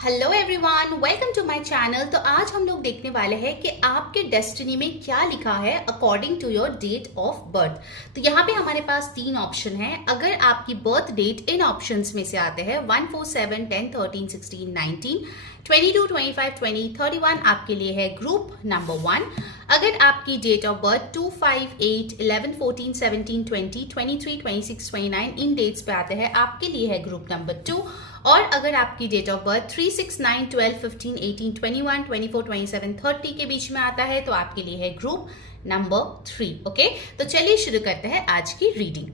Hello everyone, welcome to my channel. तो आज हम लोग देखने वाले हैं कि आपके डेस्टिनी में क्या लिखा है according to your date of birth. तो यहाँ पे हमारे पास तीन ऑप्शन हैं। अगर आपकी बर्थ डेट इन ऑप्शंस में से आते हैं 1, 4, 7, 10, 13, 16, 19, 22, 25, 20, 31 आपके लिए है ग्रुप नंबर 1। अगर आपकी date of birth 2, 5, 8, 11, 14, 17, 20, 23, 26, 29 in dates पे आते हैं आपके लिए है ग्रुप नंबर 2। और अगर आपकी डेट ऑफ बर्थ 3, 6, 9, 12, 15, 18, 21, 24, 27, 30 के बीच में आता है तो आपके लिए है ग्रुप नंबर 3। ओके, तो चलिए शुरू करते हैं आज की reading.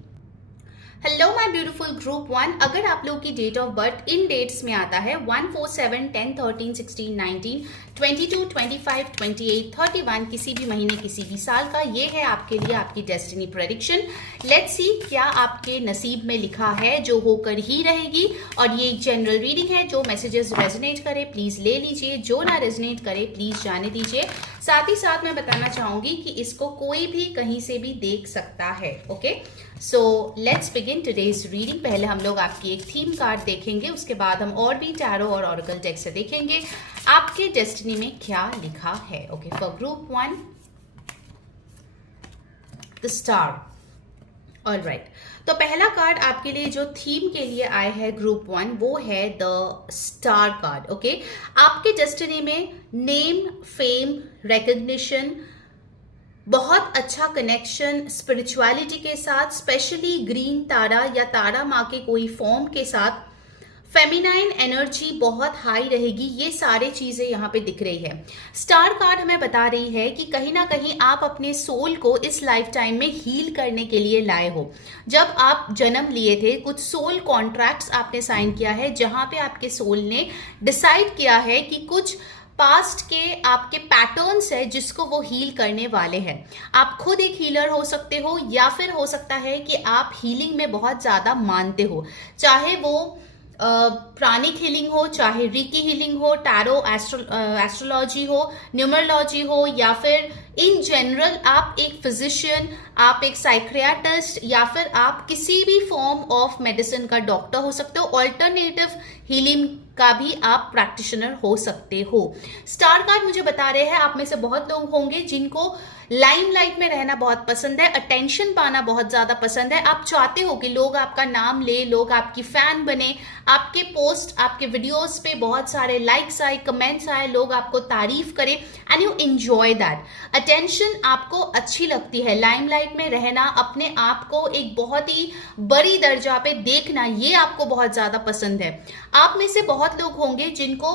Hello my beautiful group 1। अगर आप लोग की date of birth in dates में आता है 1, 4, 7, 10, 13, 16, 19, 22, 25, 28, 31 किसी भी महीने किसी भी साल का, ये है आपके लिए आपकी डेस्टिनी प्रेडिक्शन। लेट्स सी क्या आपके नसीब में लिखा है जो होकर ही रहेगी। और ये एक जनरल रीडिंग है। जो मैसेजेस रेजोनेट करे प्लीज ले लीजिए, जो ना रेजोनेट करे प्लीज जाने दीजिए। साथ ही साथ मैं बताना चाहूंगी कि इसको कोई भी कहीं से भी देख सकता है। Okay, so let's begin today's reading. पहले हम लोग आपकी एक थीम कार्ड देखेंगे, उसके बाद हम और भी टैरो और ऑरेकल डेक से देखेंगे आपके डेस्टिनी में क्या लिखा है। Okay, for group 1 the star. Alright, तो पहला कार्ड आपके लिए जो थीम के लिए आए है ग्रुप 1 वो है द स्टार कार्ड। ओके, आपके डेस्टिनी में नेम, फेम, रिकग्निशन, बहुत अच्छा कनेक्शन स्पिरिचुअलिटी के साथ, स्पेशली ग्रीन तारा या तारा माँ के कोई फॉर्म के साथ, फेमिनाइन एनर्जी बहुत हाई रहेगी। ये सारे चीजें यहाँ पे दिख रही है। स्टार कार्ड हमें बता रही है कि कहीं ना कहीं आप अपने सोल को इस लाइफ टाइम में हील करने के लिए लाए हो। जब आप जन्म लिए थे कुछ सोल कॉन्ट्रैक्ट्स आपने साइन किया है जहां पे आपके सोल ने डिसाइड किया है कि कुछ पास्ट के आपके पैटर्न्स है जिसको वो हील करने वाले हैं। आप खुद एक हीलर हो सकते हो या फिर हो सकता है कि आप हीलिंग में बहुत ज्यादा मानते हो, चाहे वो प्राणिक हीलिंग हो, चाहे रीकी हीलिंग हो, टैरो एस्ट्रोलॉजी हो, न्यूमरोलॉजी हो, या फिर इन जनरल आप एक फिजिशियन, आप एक साइक्रियाटिस्ट, या फिर आप किसी भी फॉर्म ऑफ मेडिसिन का डॉक्टर हो सकते हो। ऑल्टरनेटिव हीलिंग का भी आप प्रैक्टिशनर हो सकते हो। स्टार कार्ड मुझे बता रहे हैं आप में से बहुत लोग होंगे जिनको लाइमलाइट में रहना बहुत पसंद है, अटेंशन पाना बहुत ज्यादा पसंद है। आप चाहते हो कि लोग आपका नाम ले, लोग आपकी फैन बने, आपके पोस्ट, आपके वीडियोस पे बहुत सारे लाइक्स आए, कमेंट्स आए, लोग आपको तारीफ करें and you enjoy that. Attention आपको अच्छी लगती है, लाइमलाइट में रहना, अपने आप को एक बहुत ही बड़ी दर्जा पे देखना, ये आपको बहुत ज्यादा पसंद है। आप में से बहुत लोग होंगे जिनको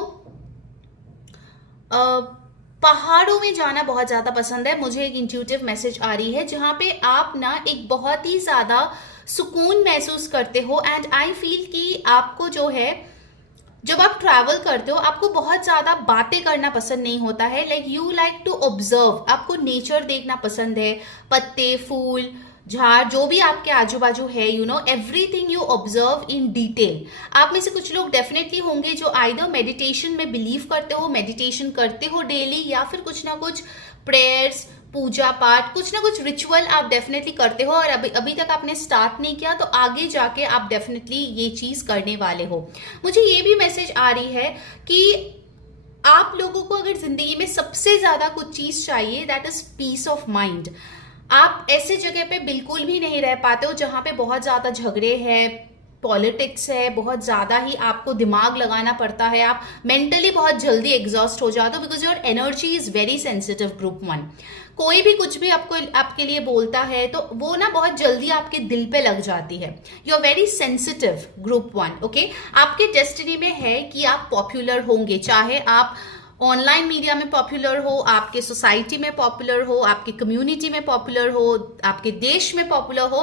पहाड़ों में जाना बहुत ज्यादा पसंद है। मुझे एक इंट्यूटिव मैसेज आ रही है जहां पे आप ना एक बहुत ही ज्यादा सुकून महसूस करते हो। एंड आई फील कि आपको जो है, जब आप ट्रैवल करते हो आपको बहुत ज्यादा बातें करना पसंद नहीं होता है। Like you like to observe, आपको नेचर देखना पसंद है, पत्ते, फूल, झाड़, जो भी आपके आजू बाजू है, you know everything you observe in detail. आप में से कुछ लोग डेफिनेटली होंगे जो आइदर मेडिटेशन में बिलीव करते हो, मेडिटेशन करते हो डेली, या फिर कुछ ना कुछ प्रेयर्स, पूजा पाठ, कुछ ना कुछ रिचुअल आप डेफिनेटली करते हो। और अभी तक आपने स्टार्ट नहीं किया तो आगे जाके आप डेफिनेटली ये चीज करने वाले हो। मुझे ये भी मैसेज आ रही है कि आप लोगों को अगर जिंदगी में सबसे ज्यादा कुछ चीज चाहिए, that is peace of mind. आप ऐसे जगह पे बिल्कुल भी नहीं रह पाते हो जहां पे बहुत ज्यादा झगड़े हैं, पॉलिटिक्स है, बहुत ज्यादा ही आपको दिमाग लगाना पड़ता है, आप मेंटली बहुत जल्दी एग्जॉस्ट हो जाते हो because your energy is very sensitive group 1। कोई भी कुछ भी आपके लिए बोलता है तो वो ना बहुत जल्दी आपके दिल पे लग जाती है। You are very sensitive group 1। Okay, आपके डेस्टिनी में है कि आप पॉपुलर होंगे, चाहे आप ऑनलाइन मीडिया में पॉपुलर हो, आपके सोसाइटी में पॉपुलर हो, आपके कम्युनिटी में पॉपुलर हो, आपके देश में पॉपुलर हो,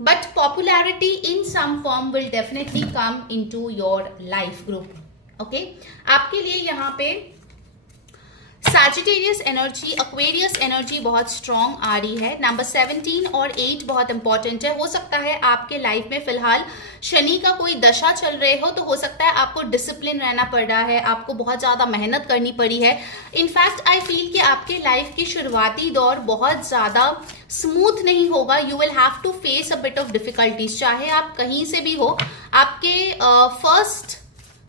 but popularity in some form will definitely come into your life group. Okay, आपके लिए यहाँ पे सैजिटेरियस एनर्जी, एक्वेरियस एनर्जी बहुत स्ट्रांग आ रही है। नंबर 17 और 8 बहुत इंपॉर्टेंट है। हो सकता है आपके लाइफ में फिलहाल शनि का कोई दशा चल रहे हो, तो हो सकता है आपको डिसिप्लिन रहना पड़ रहा है, आपको बहुत ज्यादा मेहनत करनी पड़ी है। इनफैक्ट आई फील कि आपके लाइफ की शुरुआती दौर बहुत ज्यादा स्मूथ नहीं होगा। You will have to face a bit of difficulties, चाहे आप कहीं से भी हो। आपके first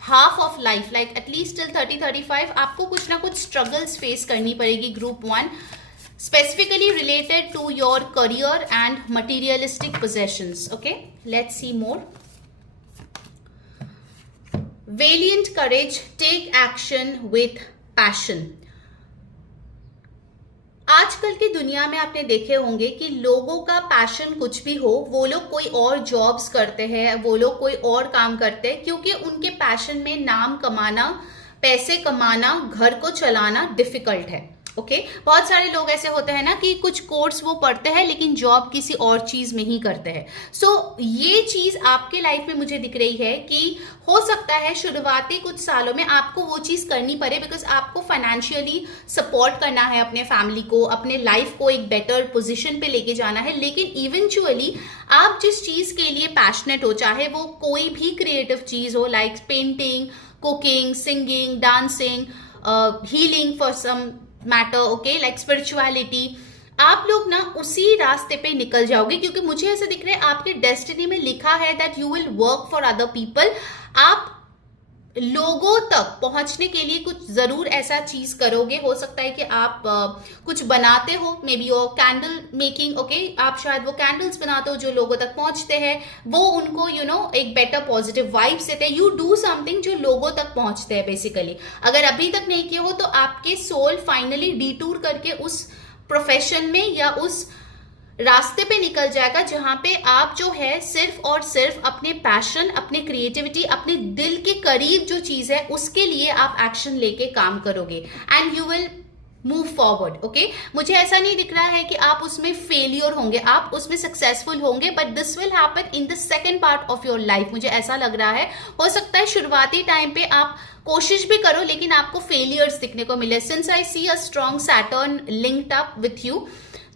half of life, like at least till 30-35 आपको कुछ ना कुछ स्ट्रगल्स फेस करनी पड़ेगी group 1, specifically related to your career and materialistic possessions. Okay, let's see more. Valiant courage, take action with passion. आजकल की दुनिया में आपने देखे होंगे कि लोगों का पैशन कुछ भी हो, वो लोग कोई और जॉब्स करते हैं, वो लोग कोई और काम करते हैं, क्योंकि उनके पैशन में नाम कमाना, पैसे कमाना, घर को चलाना डिफिकल्ट है. ओके बहुत सारे लोग ऐसे होते हैं ना कि कुछ कोर्स वो पढ़ते हैं लेकिन जॉब किसी और चीज में ही करते हैं. सो ये चीज आपके लाइफ में मुझे दिख रही है कि हो सकता है शुरुआती कुछ सालों में आपको वो चीज करनी पड़े, बिकॉज आपको फाइनेंशियली सपोर्ट करना है अपने फैमिली को, अपने लाइफ को एक बेटर पोजीशन पे लेके जाना है. लेकिन इवेंचुअली आप जिस चीज के लिए पैशनेट हो, चाहे वो कोई भी क्रिएटिव चीज हो, like painting, cooking, singing, dancing, healing for some matter, okay, like spirituality, आप लोग ना उसी रास्ते पे निकल जाओगे. क्योंकि मुझे ऐसा दिख रहा है आपके डेस्टिनी में लिखा है that you will work for other people. आप लोगों तक पहुंचने के लिए कुछ जरूर ऐसा चीज करोगे. हो सकता है कि आप कुछ बनाते हो, may be your candle making, okay, आप शायद वो कैंडल्स बनाते हो जो लोगों तक पहुंचते हैं, वो उनको एक बेटर पॉजिटिव वाइब्स देते हैं. यू डू समथिंग जो लोगों तक पहुंचते हैं बेसिकली. अगर अभी तक नहीं किए हो तो आपके सोल फाइनली डिटूर करके उस प्रोफेशन में या उस रास्ते पे निकल जाएगा जहां पे आप जो है सिर्फ और सिर्फ अपने पैशन, अपने क्रिएटिविटी, अपने दिल के करीब जो चीज है उसके लिए आप एक्शन लेके काम करोगे and you will move forward. Okay मुझे ऐसा नहीं दिख रहा है कि आप उसमें फेलियर होंगे, आप उसमें सक्सेसफुल होंगे, but this will happen in the second part of your life. मुझे ऐसा लग रहा है, हो सकता है शुरुआती टाइम पे आप कोशिश भी करो लेकिन आपको फेलियर्स दिखने को मिले. Since I see a strong Saturn linked up with you,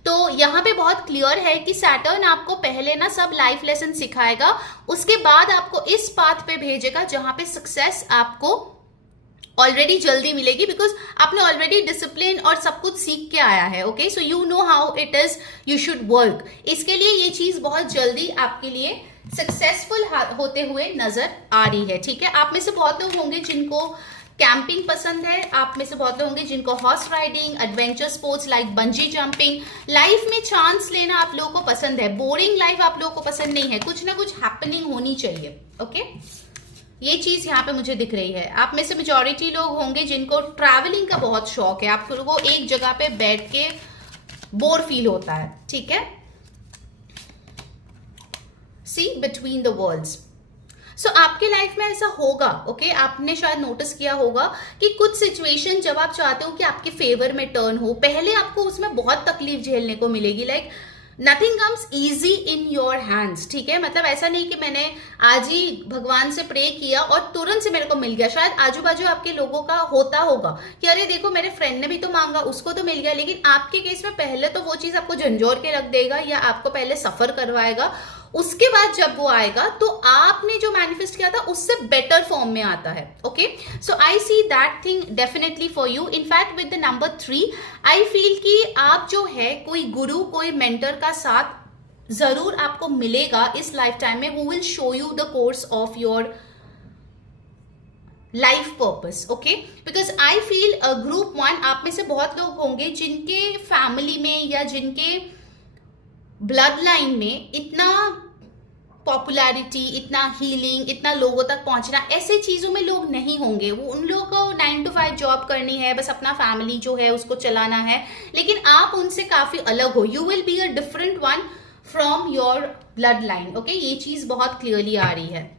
तो यहाँ पे बहुत क्लियर है कि सैटर्न आपको पहले ना सब लाइफ लेसन सिखाएगा, उसके बाद आपको इस पाथ पे भेजेगा जहां पे सक्सेस आपको ऑलरेडी जल्दी मिलेगी, बिकॉज आपने ऑलरेडी डिसिप्लिन और सब कुछ सीख के आया है. Okay so you know how it is you should work. इसके लिए ये चीज बहुत जल्दी आपके लिए सक्सेसफुल होते हुए नजर आ रही है. ठीक है, आप में से बहुत लोग होंगे जिनको कैंपिंग पसंद है, आप में से बहुत लोग होंगे जिनको horse riding, adventure sports like bungee jumping, life में चांस लेना आप लोगों को पसंद है. बोरिंग लाइफ आप लोगों को पसंद नहीं है, कुछ ना कुछ हैपनिंग होनी चाहिए. ओके ये चीज यहाँ पे मुझे दिख रही है. आप में से मेजॉरिटी लोग होंगे जिनको ट्रैवलिंग का बहुत शौक है, आप लोगों को एक जगह पे बैठ के बोर फील होता है. ठीक है, सी बिटवीन द वर्ल्ड्स. सो आपके लाइफ में ऐसा होगा. ओके आपने शायद नोटिस किया होगा कि कुछ सिचुएशन जब आप चाहते हो कि आपके फेवर में टर्न हो, पहले आपको उसमें बहुत तकलीफ झेलने को मिलेगी. Like nothing comes easy in your hands. ठीक है, मतलब ऐसा नहीं कि मैंने आज ही भगवान से प्रे किया और तुरंत से मेरे को मिल गया. शायद आजू बाजू आपके लोगों का होता होगा कि अरे देखो मेरे फ्रेंड ने भी तो मांगा, उसको तो मिल गया. लेकिन आपके केस में पहले तो वो चीज आपको झंझोर के रख देगा या आपको पहले सफर करवाएगा, उसके बाद जब वो आएगा तो आपने जो मैनिफेस्ट किया था उससे बेटर फॉर्म में आता है. Okay so I see that thing definitely for you. In fact with the number 3 I feel कि आप जो है कोई गुरु, कोई मेंटर का साथ जरूर आपको मिलेगा इस लाइफ टाइम में, who will show you the course of your life purpose. Okay because I feel group 1 आप में से बहुत लोग होंगे जिनके फैमिली में या जिनके ब्लड लाइन में इतना पॉपुलैरिटी, इतना हीलिंग, इतना लोगों तक पहुंचना, ऐसे चीजों में लोग नहीं होंगे. वो उन लोगों को 9 to 5 जॉब करनी है, बस अपना फैमिली जो है उसको चलाना है. लेकिन आप उनसे काफी अलग हो. You will be a different one from your blood line. Okay ये चीज बहुत क्लियरली आ रही है.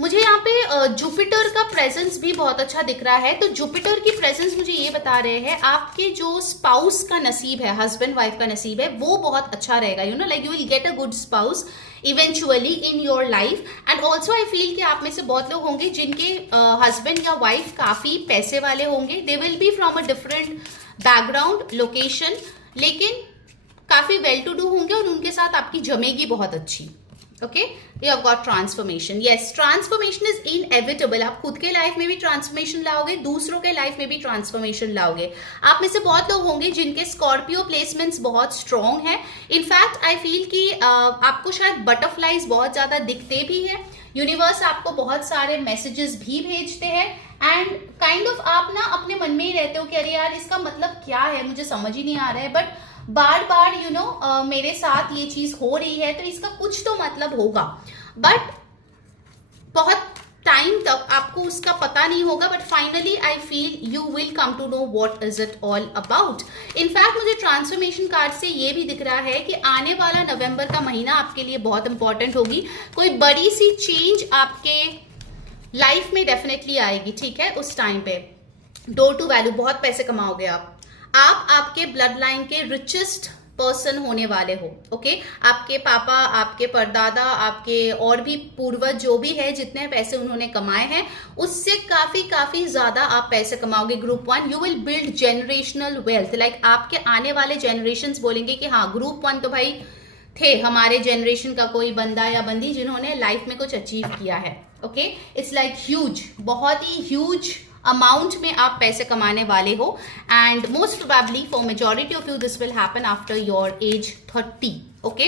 मुझे यहाँ पे जुपिटर का प्रेजेंस भी बहुत अच्छा दिख रहा है. तो जुपिटर की प्रेजेंस मुझे ये बता रहे हैं आपके जो स्पाउस का नसीब है, हस्बैंड वाइफ का नसीब है, वो बहुत अच्छा रहेगा. You know like you will get a good spouse eventually in your life. And also I feel कि आप में से बहुत लोग होंगे जिनके हस्बैंड या वाइफ काफी पैसे वाले होंगे. They will be from a different background, location, लेकिन काफी वेल टू डू होंगे और उनके साथ आपकी जमेगी बहुत अच्छी. Okay, you have got transformation. Yes, transformation is inevitable. आप खुद के लाइफ में भी ट्रांसफॉर्मेशन लाओगे, दूसरों के लाइफ में भी ट्रांसफॉर्मेशन लाओगे. आप में से बहुत लोग होंगे जिनके स्कॉर्पियो प्लेसमेंट्स बहुत स्ट्रॉन्ग है. इनफैक्ट आई फील कि आपको शायद बटरफ्लाइज बहुत ज्यादा दिखते भी है. यूनिवर्स आपको बहुत सारे मैसेजेस भी भेजते हैं एंड काइंड ऑफ आप ना अपने मन में ही रहते हो कि अरे यार इसका मतलब क्या है, मुझे समझ ही नहीं आ रहा है, but bar bar you know मेरे साथ ये चीज हो रही है तो इसका कुछ तो मतलब होगा. बट बहुत टाइम तक आपको उसका पता नहीं होगा, but finally I feel you will come to know what is it all about. In fact मुझे ट्रांसफॉर्मेशन कार्ड से ये भी दिख रहा है कि आने वाला नवंबर का महीना आपके लिए बहुत इंपॉर्टेंट होगी. कोई बड़ी सी चेंज आपके लाइफ में डेफिनेटली आएगी. ठीक है, उस टाइम पे डोर टू वैल्यू, बहुत पैसे कमाओगे आप आपके ब्लड लाइन के रिचेस्ट पर्सन होने वाले हो. ओके, आपके पापा, आपके परदादा, आपके और भी पूर्वज जो भी है, जितने पैसे उन्होंने कमाए हैं उससे काफी काफी ज्यादा आप पैसे कमाओगे. Group 1, you will build generational wealth. Like आपके आने वाले जनरेशंस बोलेंगे कि हाँ, ग्रुप 1 तो भाई थे हमारे जनरेशन का कोई बंदा या बंदी जिन्होंने लाइफ में कुछ अचीव किया है. ओके, इट्स लाइक ह्यूज, बहुत ही ह्यूज अमाउंट में आप पैसे कमाने वाले हो. And most probably for majority of you this will happen after your age 30. Okay,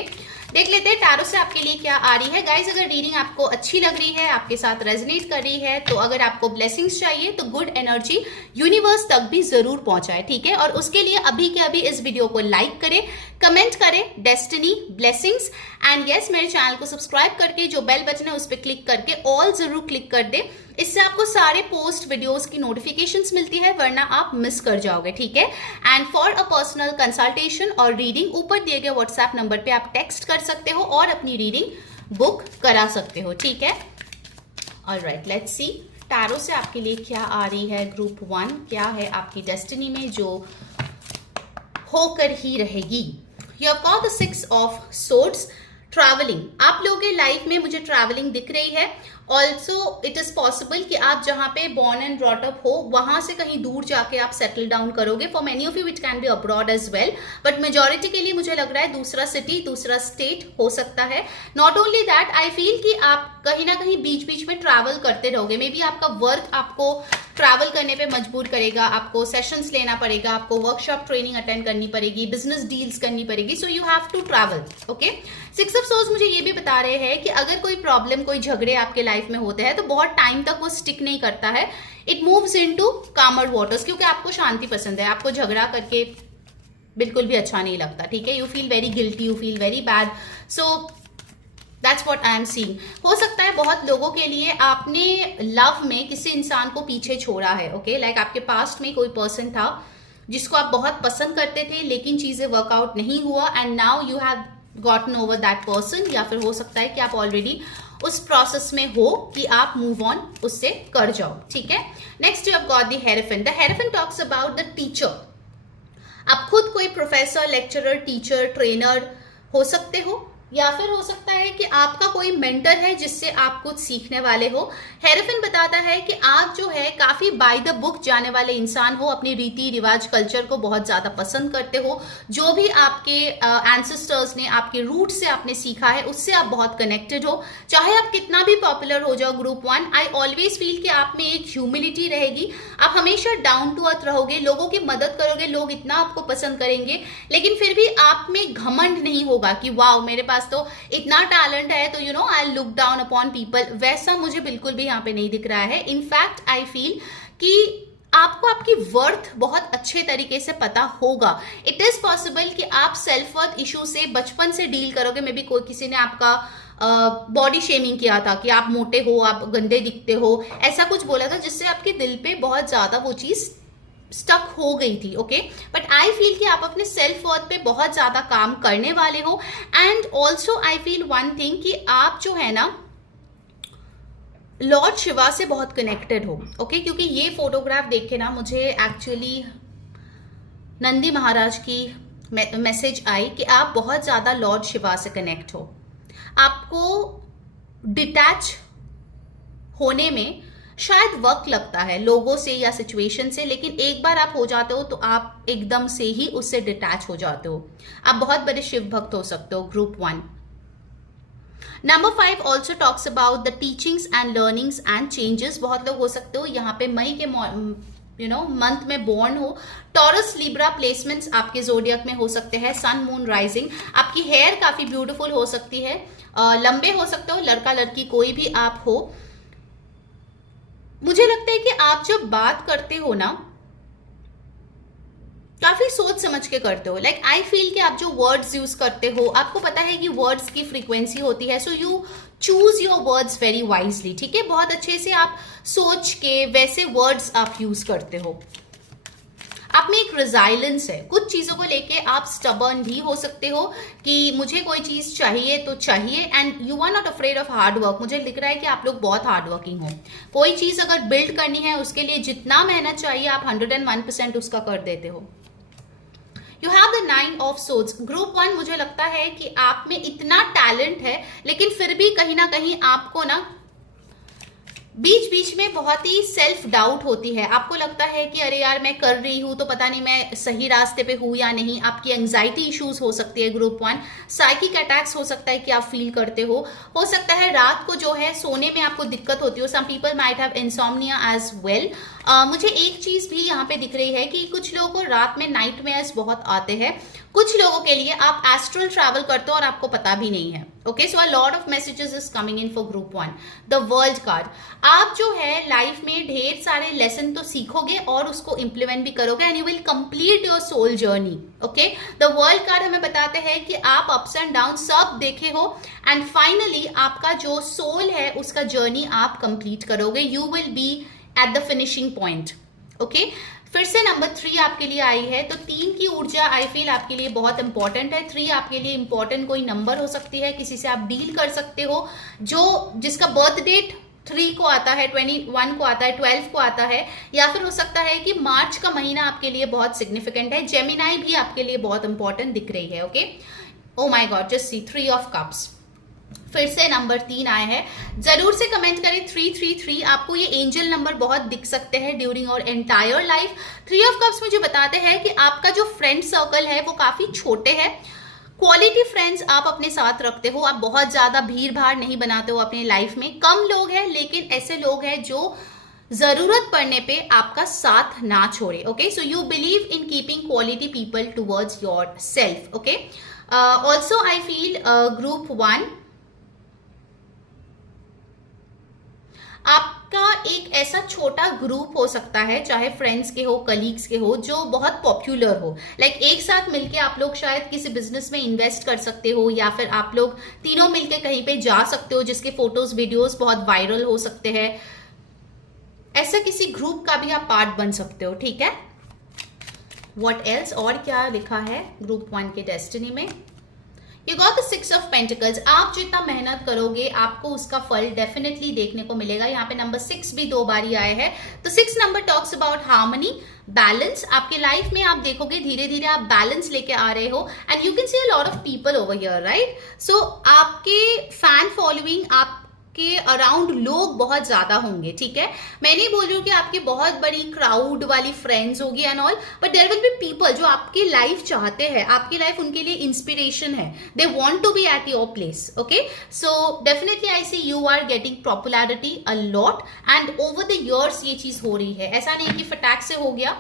देख लेते हैं टैरो से आपके लिए क्या आ रही है. गाइज, अगर रीडिंग आपको अच्छी लग रही है, आपके साथ रेजोनेट कर रही है, तो अगर आपको ब्लेसिंग्स चाहिए तो गुड एनर्जी यूनिवर्स तक भी जरूर पहुंचाए. ठीक है, और उसके लिए अभी के अभी इस वीडियो को लाइक करें, कमेंट करें डेस्टिनी ब्लेसिंग्स, एंड यस, मेरे चैनल को सब्सक्राइब करके जो बेल बटन है उस पर क्लिक करके ऑल जरूर क्लिक कर दे. इससे आपको सारे पोस्ट वीडियोस की नोटिफिकेशंस मिलती है, वरना आप मिस कर जाओगे. ठीक है, and for a personal consultation और रीडिंग ऊपर दिए गए व्हाट्सएप नंबर पे आप टेक्स्ट कर सकते हो और अपनी रीडिंग बुक करा सकते हो. ठीक है, ऑलराइट, लेट्स सी टैरो से आपके लिए क्या आ रही है. ग्रुप 1 क्या है आपकी डेस्टिनी में जो होकर ही रहेगी. You have got the 6 of swords. Travelling, आप लोगों के लाइफ में मुझे ट्रैवलिंग दिख रही है. ऑल्सो इट इज पॉसिबल कि आप जहां पे बॉर्न एंड ब्रॉट अप हो वहां से कहीं दूर जाके आप सेटल डाउन करोगे. For many of you it can be abroad as well, but majority के लिए मुझे लग रहा है दूसरा सिटी, दूसरा स्टेट हो सकता है. Not only that, I feel कि आप कहीं ना कहीं बीच बीच में ट्रैवल करते रहोगे. मे बी आपका वर्क आपको ट्रैवल करने पे मजबूर करेगा, आपको सेशंस लेना पड़ेगा, आपको वर्कशॉप ट्रेनिंग अटेंड करनी पड़ेगी, बिजनेस डील्स करनी पड़ेगी, so you have to travel. Okay, 6 of swords मुझे ये भी बता रहे हैं कि अगर कोई प्रॉब्लम, कोई झगड़े आपके लाइफ में होते हैं तो बहुत टाइम तक वो स्टिक नहीं करता है. इट मूव्स इनटू कामर वाटर्स, क्योंकि आपको शांति पसंद है, आपको झगड़ा करके बिल्कुल भी अच्छा नहीं लगता. ठीक है, you feel very guilty, you feel very bad, so that's what I am seeing. हो सकता है बहुत लोगों के लिए आपने लव में किसी इंसान को पीछे छोड़ा है. ओके, लाइक आपके पास्ट में कोई पर्सन था जिसको आप बहुत पसंद करते थे, लेकिन चीजें वर्कआउट नहीं हुआ and now you have gotten over that person. या फिर हो सकता है कि आप ऑलरेडी उस प्रोसेस में हो कि आप मूव ऑन उससे कर जाओ. ठीक है, next you have got the hierophant. The hierophant talks about the teacher. आप खुद कोई प्रोफेसर, लेक्चरर, टीचर, ट्रेनर हो सकते हो, या फिर हो सकता है कि आपका कोई मेंटर है जिससे आप कुछ सीखने वाले हो. हेरोफेंट बताता है कि आप जो है काफी बाय द बुक जाने वाले इंसान हो, अपनी रीति रिवाज कल्चर को बहुत ज्यादा पसंद करते हो. जो भी आपके एंसेस्टर्स ने, आपके रूट से आपने सीखा है उससे आप बहुत कनेक्टेड हो. चाहे आप कितना भी पॉपुलर हो जाओ ग्रुप 1, आई ऑलवेज फील कि आप में एक ह्यूमिलिटी रहेगी. आप हमेशा डाउन टू अर्थ रहोगे, लोगों की मदद करोगे, लोग इतना आपको पसंद करेंगे, लेकिन फिर भी आप में घमंड नहीं होगा कि वाओ मेरे पास तो इतना टैलेंट है तो you know I look down upon people. वैसा मुझे बिल्कुल भी यहाँ पे नहीं दिख रहा है. इनफैक्ट आई फील कि आपको आपकी वर्थ बहुत अच्छे तरीके से पता होगा. इट इज पॉसिबल कि आप सेल्फ वर्थ इशू से बचपन से डील करोगे. मे बी कोई किसी ने आपका बॉडी शेमिंग किया था कि आप मोटे हो, आप गंदे दिखते हो, ऐसा कुछ बोला था जिससे आपके दिल पे बहुत ज्यादा वो चीज स्टक हो गई थी. ओके, बट आई फील कि आप अपने सेल्फ वर्थ पे बहुत ज्यादा काम करने वाले हो. And also I feel one thing कि आप जो है ना लॉर्ड शिवा से बहुत कनेक्टेड हो. ओके, क्योंकि ये फोटोग्राफ देख के ना मुझे एक्चुअली नंदी महाराज की मैसेज आई कि आप बहुत ज्यादा लॉर्ड शिवा से कनेक्ट हो. आपको डिटैच होने में शायद वक्त लगता है लोगों से या सिचुएशन से, लेकिन एक बार आप हो जाते हो तो आप एकदम से ही उससे डिटैच हो जाते हो. आप बहुत बड़े शिव भक्त हो सकते हो group 1. Number 5 also talks about the teachings and learnings and changes. बहुत लोग हो सकते हो यहाँ पे मई के मंथ में बोर्न हो। टॉरस लिब्रा प्लेसमेंट्स आपके जोडियक में हो सकते हैं। सन मून राइजिंग, आपकी हेयर काफी ब्यूटीफुल हो सकती है, लंबे हो सकते हो, लड़का लड़की कोई भी आप हो। मुझे लगता है कि आप जब बात करते हो ना, काफी सोच समझ के करते हो। लाइक आई फील कि आप जो वर्ड्स यूज करते हो, आपको पता है कि वर्ड्स की फ्रीक्वेंसी होती है, so you choose your words very wisely. ठीक है, बहुत अच्छे से आप सोच के वैसे वर्ड्स आप यूज करते हो। आप में एक रिजाइलेंस है, कुछ चीजों को लेके आप स्टबर्न भी हो सकते हो कि मुझे कोई चीज चाहिए तो चाहिए, and you are not afraid of hard work. मुझे लिख रहा है कि आप लोग बहुत हार्ड वर्किंग हो। कोई चीज अगर बिल्ड करनी है, उसके लिए जितना मेहनत चाहिए आप 101% उसका कर देते हो। You have the 9 of swords. Group 1, मुझे लगता है कि आप में इतना टैलेंट है, लेकिन फिर भी कहीं ना कहीं आपको ना बीच बीच में बहुत ही सेल्फ डाउट होती है। आपको लगता है कि अरे यार मैं कर रही हूं तो पता नहीं मैं सही रास्ते पे हूं या नहीं। आपकी एंजाइटी इश्यूज हो सकती है ग्रुप 1। साइकिक अटैक्स हो सकता है कि आप फील करते हो सकता है रात को जो है सोने में आपको दिक्कत होती हो। Some people might have insomnia as well. मुझे एक चीज भी यहाँ पे दिख रही है कि कुछ लोगों को रात में नाइटमेयर्स बहुत आते हैं। कुछ लोगों के लिए आप एस्ट्रल ट्रैवल करते हो और आपको पता भी नहीं है। Okay, so a lot of messages is coming in for group 1। The world card, आप जो है लाइफ में ढेर सारे लेसन तो सीखोगे और उसको इंप्लीमेंट भी करोगे, and you will complete your soul journey. Okay, the world card हमें बताते हैं कि आप अप्स एंड डाउन सब देखे हो, एंड फाइनली आपका जो सोल है उसका जर्नी आप कंप्लीट करोगे। You will B at the finishing point. Okay, फिर से नंबर 3 आपके लिए आई है, तो 3 की ऊर्जा आई फील आपके लिए बहुत इंपॉर्टेंट है। 3 आपके लिए इंपॉर्टेंट कोई नंबर हो सकती है, किसी से आप डील कर सकते हो जिसका बर्थ डेट 3 को आता है, 21 को आता है, 12 को आता है, या फिर हो सकता है कि मार्च का महीना आपके लिए बहुत सिग्निफिकेंट है। जेमिनाई भी आपके लिए बहुत इंपॉर्टेंट दिख रही है। Okay, oh my God, just see 3 of cups. फिर से नंबर 3 आए हैं। जरूर से कमेंट करें 333। आपको ये एंजल नंबर बहुत दिख सकते हैं ड्यूरिंग और एंटायर लाइफ। 3 ऑफ कप्स मुझे बताते हैं कि आपका जो फ्रेंड सर्कल है वो काफी छोटे हैं। क्वालिटी फ्रेंड्स आप अपने साथ रखते हो। आप बहुत ज्यादा भीड़ भाड़ नहीं बनाते हो अपनी लाइफ में। कम लोग हैं, लेकिन ऐसे लोग हैं जो जरूरत पड़ने पे आपका साथ ना छोड़े। Okay, so you believe in keeping quality people towards your self. Okay, also I feel group 1, आपका एक ऐसा छोटा ग्रुप हो सकता है, चाहे फ्रेंड्स के हो, कलीग्स के हो, जो बहुत पॉपुलर हो। लाइक एक साथ मिलके आप लोग शायद किसी बिजनेस में इन्वेस्ट कर सकते हो, या फिर आप लोग तीनों मिलके कहीं पे जा सकते हो जिसके फोटोज वीडियोस बहुत वायरल हो सकते हैं। ऐसा किसी ग्रुप का भी आप पार्ट बन सकते हो। ठीक है, व्हाट एल्स, और क्या लिखा है ग्रुप 1 के डेस्टिनी में? You got the 6 of Pentacles। आप जितना मेहनत करोगे आपको उसका फल डेफिनेटली देखने को मिलेगा। यहाँ पे नंबर 6 भी 2 बारी आए हैं। तो 6 number talks about harmony, balance. आपके लाइफ में आप देखोगे धीरे धीरे आप बैलेंस लेके आ रहे हो, and you can see a lot of people over here, right? So आपके फैन फॉलोइंग, आपके अराउंड लोग बहुत ज्यादा होंगे। ठीक है, मैं नहीं बोल रही हूँ कि आपकी बहुत बड़ी क्राउड वाली फ्रेंड्स होगी and all, but there will be people जो आपकी लाइफ चाहते हैं, आपकी लाइफ उनके लिए इंस्पिरेशन है। They want to be at your place. Okay, so definitely I see you are getting popularity a lot, and over the years ये चीज हो रही है। ऐसा नहीं कि फटाक से हो गया,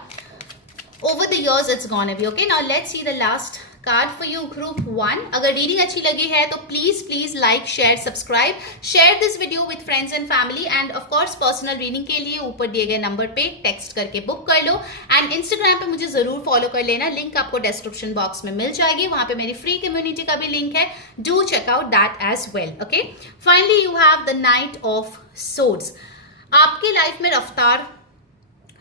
over the years it's gonna be. Okay, now let's see the last card for you group 1। अगर रीडिंग अच्छी लगी है तो please like, share, subscribe, share this video with friends and family, end of course personal reading के लिए ऊपर दिए गए नंबर पे टेक्स्ट करके बुक कर लो, एंड इंस्टाग्राम पे मुझे जरूर फॉलो कर लेना। लिंक आपको डिस्क्रिप्शन बॉक्स में मिल जाएगी, वहां पे मेरी फ्री कम्युनिटी का भी लिंक है। Do check out that as well. Okay, finally you have the knight of swords. आपकी लाइफ में रफ्तार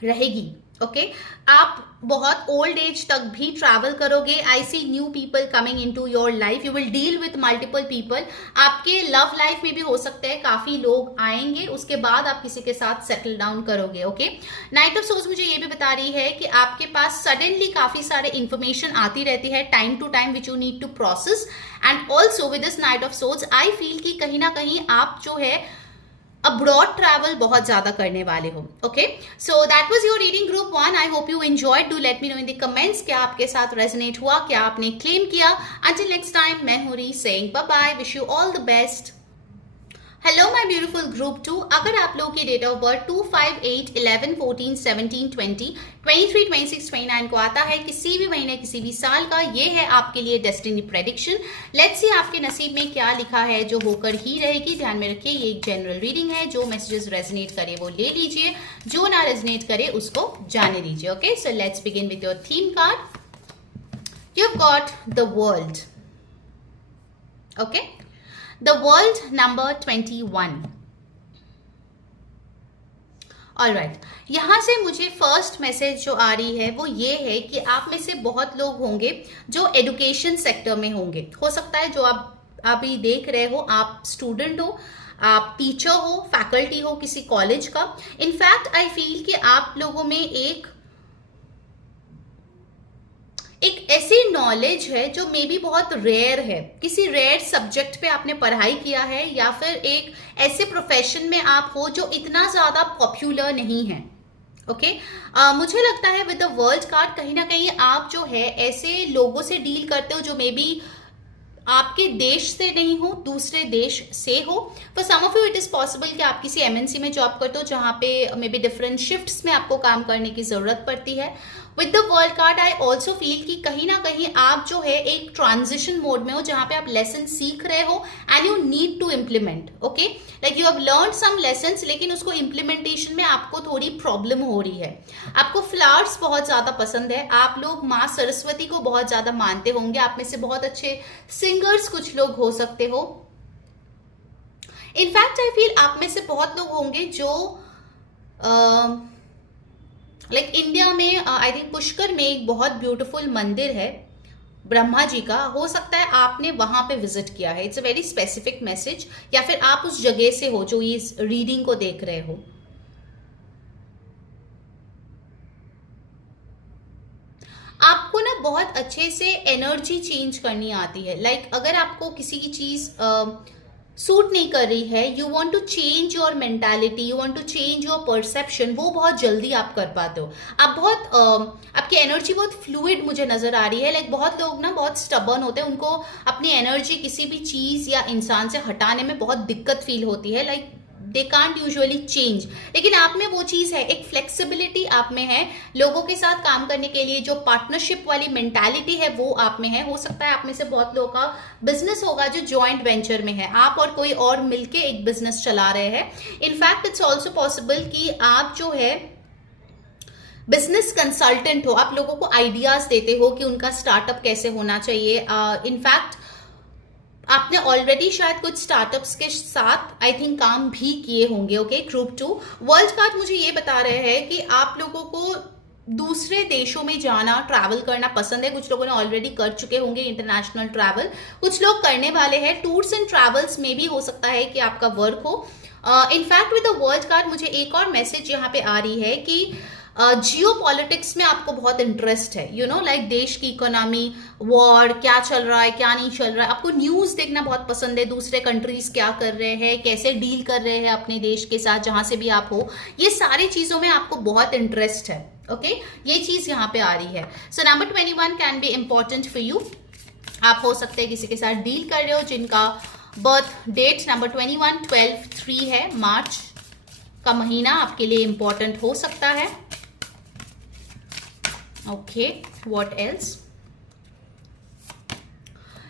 रहेगी। ओके, आप बहुत ओल्ड एज तक भी ट्रैवल करोगे। I see new people coming into your life. You will deal with multiple people. आपके लव लाइफ में भी हो सकते हैं काफी लोग आएंगे, उसके बाद आप किसी के साथ सेटल डाउन करोगे। ओके, नाइट ऑफ सोर्ड्स मुझे ये भी बता रही है कि आपके पास सडनली काफी सारे इंफॉर्मेशन आती रहती है time to time, which you need to process, and also with this knight of swords I feel कि कहीं ना कहीं आप जो है अब्रॉड ट्रैवल बहुत ज्यादा करने वाले हो. Okay, so that was your reading group 1. I hope you enjoyed. Do let me know in the comments क्या आपके साथ रेजोनेट हुआ, क्या आपने क्लेम किया. अंटिल नेक्स्ट टाइम, मैं हूं री saying bye bye. Wish you all the best. Hello my beautiful group 2. अगर आप लोगों की डेट ऑफ बर्थ 2, 5, 8, 11, 14, 17, 20, 23, 26, 29 को आता है, किसी भी महीने किसी भी साल का, ये है आपके लिए डेस्टिनी प्रेडिक्शन. लेट्स सी आपके नसीब में क्या लिखा है, जो होकर ही रहेगी. ध्यान में रखिए ये एक जनरल रीडिंग है. जो मैसेजेस रेजोनेट करे वो ले लीजिए, जो ना रेजोनेट करे उसको जाने दीजिए. Okay, so let's begin with your theme card. You have got the world. Okay, The world number 21. Alright, यहाँ से मुझे फर्स्ट मैसेज जो आ रही है वो ये है कि आप में से बहुत लोग होंगे जो एजुकेशन सेक्टर में होंगे. हो सकता है जो आप अभी देख रहे हो, आप स्टूडेंट हो, आप टीचर हो, फैकल्टी हो किसी कॉलेज का. इनफैक्ट आई फील कि आप लोगों में एक ऐसी नॉलेज है जो मे बी बहुत रेयर है. किसी रेयर सब्जेक्ट पे आपने पढ़ाई किया है, या फिर एक ऐसे प्रोफेशन में आप हो जो इतना ज्यादा पॉपुलर नहीं है. ओके, मुझे लगता है विद द वर्ल्ड कार्ड कहीं ना कहीं आप जो है ऐसे लोगों से डील करते हो जो मे बी आपके देश से नहीं हो, दूसरे देश से हो. For some of you it is possible कि आप किसी एमएनसी में जॉब करते हो जहां पे मे बी डिफरेंट शिफ्ट्स में आपको काम करने की जरूरत पड़ती है. With the world card I also feel कि कहीं ना कहीं आप जो है एक ट्रांजिशन मोड में हो, जहां पे आप लेसन सीख रहे हो and you need to implement. Okay, like you have learn some lessons, लेकिन उसको इम्प्लीमेंटेशन में आपको थोड़ी प्रॉब्लम हो रही है. आपको फ्लावर्स बहुत ज्यादा पसंद है. आप लोग माँ सरस्वती को बहुत ज्यादा मानते होंगे. आप में से बहुत अच्छे सिंगर्स कुछ लोग हो सकते हो. इनफैक्ट आई फील आप में से बहुत लोग होंगे जो लाइक इंडिया में आई थिंक पुष्कर में एक बहुत ब्यूटीफुल मंदिर है ब्रह्मा जी का. हो सकता है आपने वहां पे विजिट किया है. It's a very specific message. या फिर आप उस जगह से हो जो इस रीडिंग को देख रहे हो. आपको ना बहुत अच्छे से एनर्जी चेंज करनी आती है. लाइक अगर आपको किसी की चीज सूट नहीं कर रही है, you want to change your mentality, you want to change your perception, वो बहुत जल्दी आप कर पाते हो. आप बहुत आपकी एनर्जी बहुत फ्लूइड मुझे नजर आ रही है. लाइक बहुत लोग ना बहुत स्टबर्न होते हैं, उनको अपनी एनर्जी किसी भी चीज या इंसान से हटाने में बहुत दिक्कत फील होती है. Like they can't usually change. लेकिन आप में वो चीज है, एक फ्लेक्सिबिलिटी आप में है. लोगों के साथ काम करने के लिए जो पार्टनरशिप वाली मेंटालिटी है वो आप में है. हो सकता है आप में से बहुत लोगों का बिजनेस होगा जो जॉइंट वेंचर में है. आप और कोई और मिलके एक बिजनेस चला रहे हैं. इनफैक्ट इट्स ऑल्सो पॉसिबल कि आप जो है बिजनेस कंसल्टेंट हो. आप लोगों को आइडियाज देते हो कि उनका स्टार्टअप कैसे होना चाहिए. इनफैक्ट आपने ऑलरेडी शायद कुछ स्टार्टअप्स के साथ आई थिंक काम भी किए होंगे. ओके, ग्रुप 2 वर्ल्ड कार्ड मुझे ये बता रहे हैं कि आप लोगों को दूसरे देशों में जाना, ट्रैवल करना पसंद है. कुछ लोगों ने ऑलरेडी कर चुके होंगे इंटरनेशनल ट्रैवल, कुछ लोग करने वाले हैं. टूर्स एंड ट्रैवल्स में भी हो सकता है कि आपका वर्क हो. In fact with the world card मुझे एक और मैसेज यहाँ पे आ रही है कि जियो पॉलिटिक्स में आपको बहुत इंटरेस्ट है. यू नो, लाइक देश की इकोनॉमी, वॉर, क्या चल रहा है क्या नहीं चल रहा है. आपको न्यूज देखना बहुत पसंद है. दूसरे कंट्रीज क्या कर रहे हैं, कैसे डील कर रहे हैं अपने देश के साथ, जहां से भी आप हो. ये सारी चीजों में आपको बहुत इंटरेस्ट है. ओके, ये चीज यहाँ पे आ रही है. So number 21 can be important for you. आप हो सकते हैं किसी के साथ डील कर रहे हो जिनका बर्थ डेट नंबर 21, 12, 3 है. मार्च का महीना आपके लिए इंपॉर्टेंट हो सकता है. Okay, what else?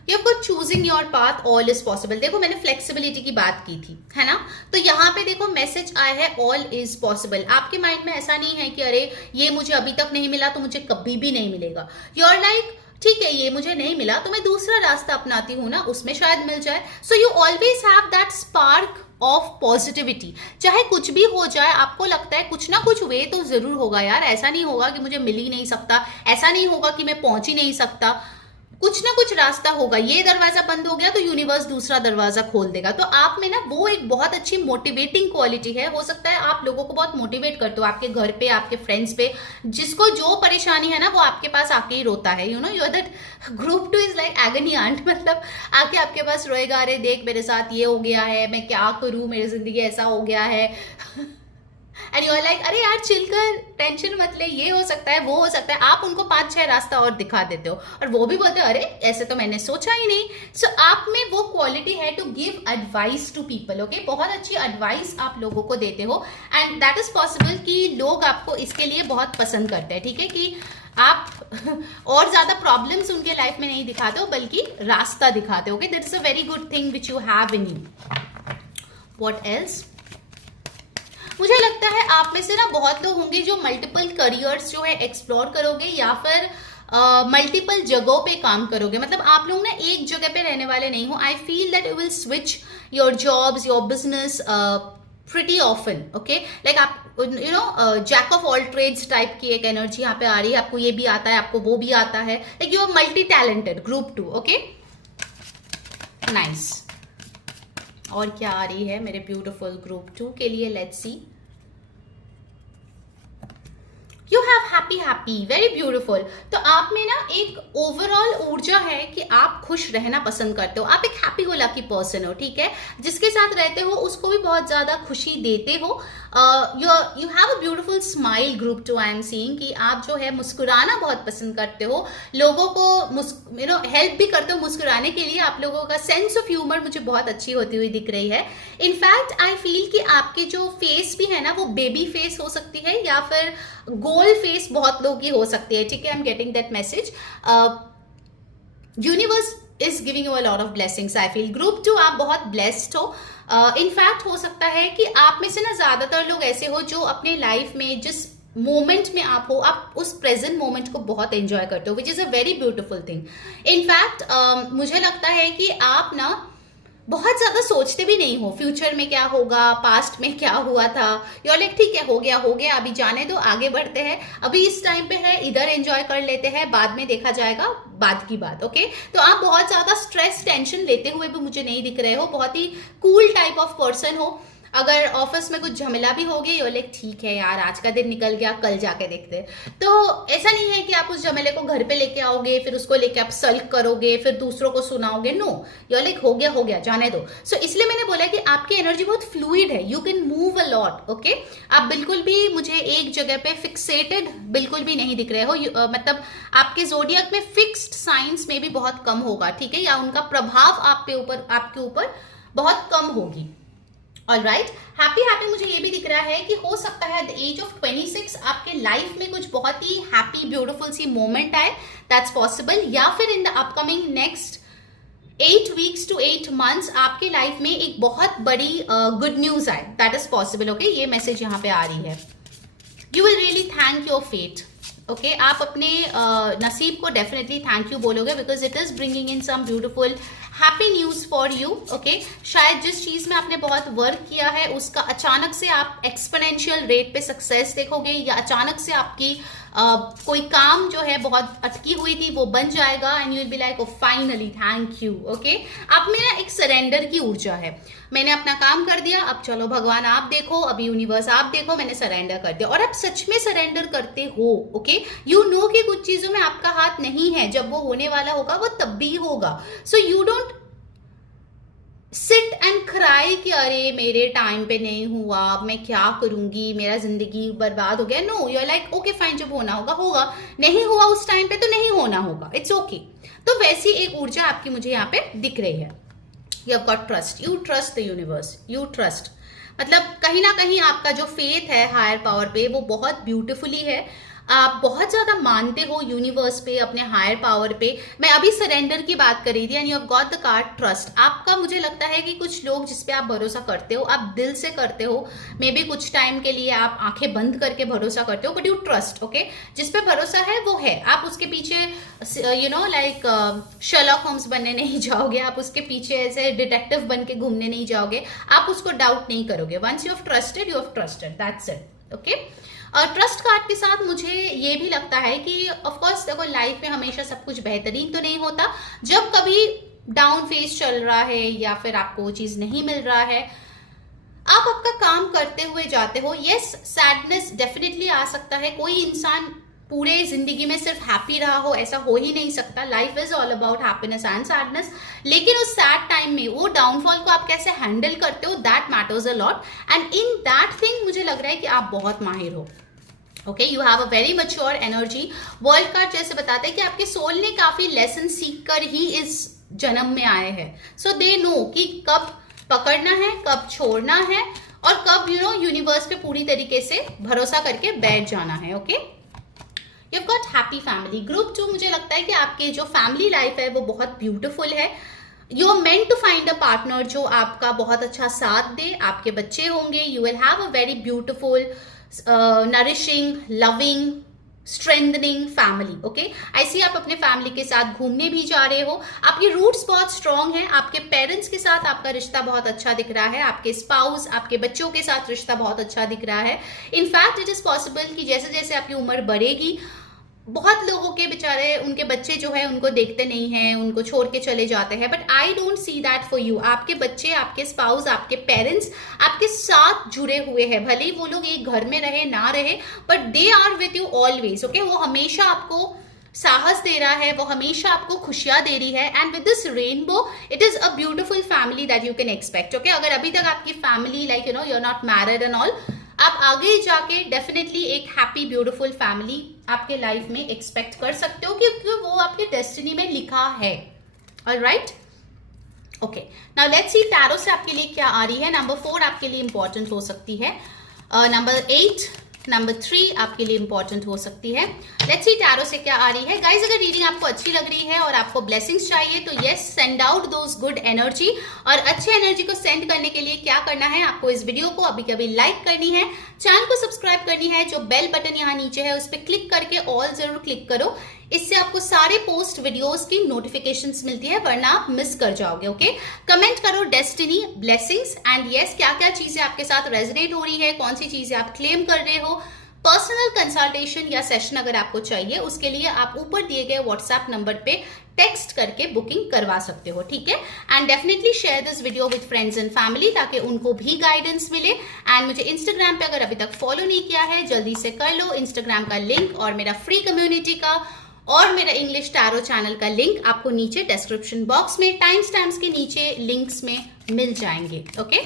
You have choosing your path, all is possible. देखो मैंने फ्लेक्सिबिलिटी की बात की थी, है ना. तो यहाँ पे देखो मैसेज आया है ऑल इज पॉसिबल. आपके माइंड में ऐसा नहीं है कि अरे ये मुझे अभी तक नहीं मिला तो मुझे कभी भी नहीं मिलेगा. यू आर लाइक ठीक है, ये मुझे नहीं मिला तो मैं दूसरा रास्ता अपनाती हूँ ना, उसमें शायद मिल जाए. So you always have that spark of positivity. चाहे कुछ भी हो जाए, आपको लगता है कुछ ना कुछ वे तो जरूर होगा यार. ऐसा नहीं होगा कि मुझे मिल ही नहीं सकता, ऐसा नहीं होगा कि मैं पहुंच ही नहीं सकता. कुछ ना कुछ रास्ता होगा, ये दरवाजा बंद हो गया तो यूनिवर्स दूसरा दरवाजा खोल देगा। तो आप में ना वो एक बहुत अच्छी मोटिवेटिंग क्वालिटी है। हो सकता है आप लोगों को बहुत मोटिवेट करते हो, आपके घर पे, आपके फ्रेंड्स पे, जिसको जो परेशानी है ना वो आपके पास आके ही रोता है। You know you are that group 2 is like agony aunt, मतलब आके आपके पास रोएगा, अरे देख मेरे साथ ये हो गया है, मैं क्या करूं, मेरी जिंदगी ऐसा हो गया है। एंड यू आर लाइक अरे यार चिल कर, टेंशन मत ले, ये हो सकता है, वो हो सकता है। आप उनको 5-6 रास्ता और दिखा देते हो और वो भी बोलते हो अरे ऐसे तो मैंने सोचा ही नहीं। सो आप में वो क्वालिटी है to give advice to people. Okay, बहुत अच्छी एडवाइस आप लोगों को देते हो एंड दैट इज पॉसिबल कि लोग आपको इसके लिए बहुत पसंद करते हैं। ठीक है, कि आप और ज्यादा प्रॉब्लम्स उनके लाइफ में नहीं दिखाते हो बल्कि रास्ता दिखाते हो। Okay, that is a very good thing which you have in you. What else? मुझे लगता है आप में से ना बहुत लोग होंगे जो मल्टीपल करियर्स जो है एक्सप्लोर करोगे या फिर मल्टीपल जगहों पे काम करोगे। मतलब आप लोग ना एक जगह पे रहने वाले नहीं हो। I feel that you will switch your jobs, your business pretty often. Okay, like आप you know jack of all trades type की एक एनर्जी यहाँ पे आ रही है। आपको ये भी आता है, आपको वो भी आता है, like you are multi talented. Group 2। Okay, nice. और क्या आ रही है मेरे ब्यूटिफुल ग्रुप 2 के लिए? Let's see. You have happy happy, very beautiful. तो आप में ना एक ओवरऑल ऊर्जा है कि आप खुश रहना पसंद करते हो। आप एक हैप्पी गो लकी पर्सन हो। ठीक है, जिसके साथ रहते हो उसको भी बहुत ज्यादा खुशी देते हो। You have a beautiful smile. Group 2 I am seeing कि आप जो है मुस्कुराना बहुत पसंद करते हो, लोगों को यू नो हेल्प भी करते हो मुस्कुराने के लिए। आप लोगों का सेंस ऑफ ह्यूमर मुझे बहुत अच्छी होती हुई दिख रही है। इनफैक्ट आई फील कि आपके जो फेस भी है ना वो बेबी फेस हो सकती है या फिर गोल फेस बहुत लोगों की हो सकती है। ठीक है, आई am getting that message. Universe is giving you a lot of blessings. I feel group 2 आप बहुत ब्लेस्ड हो। इनफैक्ट हो सकता है कि आप में से ना ज्यादातर लोग ऐसे हो जो अपने लाइफ में जिस मोमेंट में आप हो, आप उस प्रेजेंट मोमेंट को बहुत एंजॉय करते हो, which is a very beautiful thing. In fact मुझे लगता है कि आप ना बहुत ज्यादा सोचते भी नहीं हो फ्यूचर में क्या होगा, पास्ट में क्या हुआ था। यू आर लाइक ठीक है, हो गया, अभी जाने दो, आगे बढ़ते हैं, अभी इस टाइम पे है, इधर एंजॉय कर लेते हैं, बाद में देखा जाएगा, बाद की बात। ओके, तो आप बहुत ज्यादा स्ट्रेस टेंशन लेते हुए भी मुझे नहीं दिख रहे हो। बहुत ही कूल टाइप ऑफ पर्सन हो। अगर ऑफिस में कुछ झमेला भी हो गया, यू लाइक ठीक है यार आज का दिन निकल गया, कल जाके देखते। तो ऐसा नहीं है कि आप उस झमेले को घर पे लेके आओगे, फिर उसको लेके आप सल्क करोगे, फिर दूसरों को सुनाओगे। नो, यू लाइक हो गया जाने दो। सो इसलिए मैंने बोला कि आपकी एनर्जी बहुत फ्लूइड है, you can move a lot. Okay, आप बिल्कुल भी मुझे एक जगह पे फिक्सेटेड बिल्कुल भी नहीं दिख रहे हो। मतलब आपके जोडियक में फिक्स्ड साइंस में भी बहुत कम होगा। ठीक है, या उनका प्रभाव आपके ऊपर बहुत कम होगी। ऑलराइट, हैप्पी मुझे ये भी दिख रहा है कि हो सकता है एट द एज ऑफ 26 आपके लाइफ में कुछ बहुत ही हैप्पी ब्यूटीफुल सी मोमेंट आए। That's possible. या फिर in the upcoming next 8 weeks to 8 months आपके लाइफ में एक बहुत बड़ी गुड न्यूज आए। That is possible. ओके, ये मैसेज यहाँ पे आ रही है। You will really thank your fate. Okay, आप अपने नसीब को डेफिनेटली थैंक यू बोलोगे because it is bringing in some beautiful happy news for you. Okay, शायद जिस चीज में आपने बहुत वर्क किया है उसका अचानक से आप एक्सपोनेंशियल रेट पे सक्सेस देखोगे, या अचानक से आपकी कोई काम जो है बहुत अटकी हुई थी वो बन जाएगा and you will be like oh finally thank you. Okay, आप में ना एक सरेंडर की ऊर्जा है। मैंने अपना काम कर दिया, अब चलो भगवान आप देखो, अभी यूनिवर्स आप देखो, मैंने सरेंडर कर दिया। और आप सच में सरेंडर करते हो। ओके, यू नो कि कुछ चीजों में आपका हाथ नहीं है, जब वो होने वाला होगा वो तब भी होगा। So you don't sit and cry कि अरे मेरे टाइम पे नहीं हुआ, अब मैं क्या करूंगी, मेरा जिंदगी बर्बाद हो गया। No, you are like okay fine, जब होना होगा होगा, नहीं हुआ उस टाइम पे तो नहीं होना होगा, इट्स ओके। तो वैसी एक ऊर्जा आपकी मुझे यहाँ पे दिख रही है। You have got trust, you trust the universe, you trust. मतलब कहीं ना कहीं आपका जो फेथ है हायर पावर पे वो बहुत ब्यूटिफुली है। आप बहुत ज्यादा मानते हो यूनिवर्स पे, अपने हायर पावर पे। मैं अभी सरेंडर की बात कर रही थी and you have got the card trust. आपका मुझे लगता है कि कुछ लोग जिस पे आप भरोसा करते हो, आप दिल से करते हो, मे बी कुछ टाइम के लिए आप आंखें बंद करके भरोसा करते हो, बट यू ट्रस्ट। ओके, जिस पे भरोसा है वो है। आप उसके पीछे you know like Sherlock Holmes बनने नहीं जाओगे, आप उसके पीछे ऐसे डिटेक्टिव बन के घूमने नहीं जाओगे, आप उसको डाउट नहीं करोगे। Once you have trusted, that's it. Okay, trust card के साथ मुझे ये भी लगता है कि ऑफ कोर्स देखो लाइफ में हमेशा सब कुछ बेहतरीन तो नहीं होता, जब कभी डाउन फेज चल रहा है या फिर आपको वो चीज नहीं मिल रहा है, आप आपका काम करते हुए जाते हो, यस सैडनेस डेफिनेटली आ सकता है। कोई इंसान पूरे जिंदगी में सिर्फ हैप्पी रहा हो ऐसा हो ही नहीं सकता, life is all about happiness and sadness. लेकिन उस सैड टाइम में वो डाउनफॉल को आप कैसे हैंडल करते हो, that matters a lot, and in that thing मुझे लग रहा है कि आप बहुत माहिर हो। Okay, you have a very mature energy. World card जैसे बताते हैं कि आपके सोल ने काफी लेसन सीख कर ही इस जन्म में आए हैं, सो दे नो कि कब पकड़ना है, कब छोड़ना है, और कब यूनिवर्स पे पूरी तरीके से भरोसा करके बैठ जाना है। Okay, you got happy family. Group 2 मुझे लगता है कि आपके जो फैमिली लाइफ है वो बहुत ब्यूटीफुल है। You are meant to find a partner जो आपका बहुत अच्छा साथ दे, आपके बच्चे होंगे, you will have a very beautiful nourishing loving strengthening family. Okay, ऐसे आप अपने फैमिली के साथ घूमने भी जा रहे हो, आपकी रूट्स बहुत स्ट्रांग है, आपके पेरेंट्स के साथ आपका रिश्ता बहुत अच्छा दिख रहा है, आपके स्पाउस आपके बच्चों के साथ रिश्ता बहुत अच्छा दिख रहा है। इनफैक्ट इट इज पॉसिबल कि जैसे जैसे आपकी उम्र बढ़ेगी, बहुत लोगों के बेचारे उनके बच्चे जो है उनको देखते नहीं हैं, उनको छोड़ के चले जाते हैं, but I don't see that for you. आपके बच्चे, आपके स्पाउस, आपके पेरेंट्स आपके साथ जुड़े हुए हैं, भले ही वो लोग एक घर में रहे ना रहे, but they are with you always. Okay, वो हमेशा आपको साहस दे रहा है, वो हमेशा आपको खुशियां दे रही है, and with this rainbow it is a beautiful family that you can expect. Okay, अगर अभी तक आपकी family like you are not married and all, आप आगे जाके डेफिनेटली एक हैप्पी ब्यूटीफुल फैमिली आपके लाइफ में एक्सपेक्ट कर सकते हो, क्योंकि वो आपके डेस्टिनी में लिखा है। Alright, okay, now let's see tarot से आपके लिए क्या आ रही है। नंबर 4 आपके लिए इंपॉर्टेंट हो सकती है, नंबर 8, नंबर 3 आपके लिए इंपॉर्टेंट हो सकती है। लेट्स सी टैरो से क्या आ रही है। गाइज, अगर रीडिंग आपको अच्छी लग रही है और आपको ब्लेसिंग्स चाहिए तो yes, send out those good energy. और अच्छे एनर्जी को सेंड करने के लिए क्या करना है, आपको इस वीडियो को अभी कभी लाइक करनी है, चैनल को सब्सक्राइब करनी है, जो बेल बटन यहाँ नीचे है उस पर क्लिक करके ऑल जरूर क्लिक करो, इससे आपको सारे पोस्ट वीडियोस की नोटिफिकेशंस मिलती है, वरना आप मिस कर जाओगे। ओके, कमेंट करो डेस्टिनी, ब्लेसिंग्स एंड यस, क्या क्या चीजें आपके साथ रेजोनेट हो रही है, कौन सी चीजें आप क्लेम कर रहे हो। पर्सनल कंसल्टेशन या सेशन अगर आपको चाहिए, उसके लिए आप ऊपर दिए गए व्हाट्सएप नंबर पे टेक्स्ट करके बुकिंग करवा सकते हो, ठीक है। And definitely share this video with friends and family ताकि उनको भी गाइडेंस मिले। एंड मुझे इंस्टाग्राम पे अगर अभी तक फॉलो नहीं किया है जल्दी से कर लो, इंस्टाग्राम का लिंक और मेरा फ्री कम्युनिटी का और मेरा इंग्लिश टैरो चैनल का लिंक आपको नीचे डिस्क्रिप्शन बॉक्स में टाइम स्टैम्प्स के नीचे लिंक्स में मिल जाएंगे। ओके,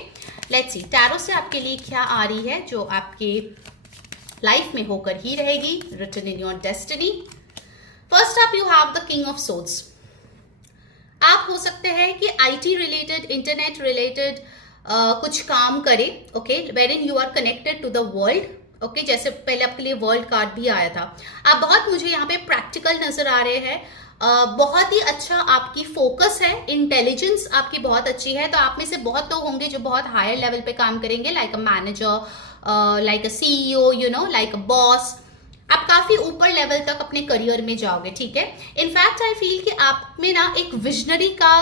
लेट्स सी टैरो से आपके लिए क्या आ रही है जो आपके लाइफ में होकर ही रहेगी, written in your destiny. First up you have the king of swords. आप हो सकते हैं कि आईटी रिलेटेड, इंटरनेट रिलेटेड कुछ काम करें, okay, wherein you are connected to the world. Okay, जैसे पहले आपके लिए वर्ल्ड कार्ड भी आया था। आप बहुत, मुझे यहाँ पे प्रैक्टिकल नजर आ रहे हैं, बहुत ही अच्छा आपकी फोकस है, इंटेलिजेंस आपकी बहुत अच्छी है। तो आप में से बहुत लोग होंगे जो बहुत हायर लेवल पे काम करेंगे, like a manager, like a CEO, you know, like a boss. आप काफी ऊपर लेवल तक अपने करियर में जाओगे, ठीक है। इनफैक्ट आई फील कि आप में ना एक विजनरी का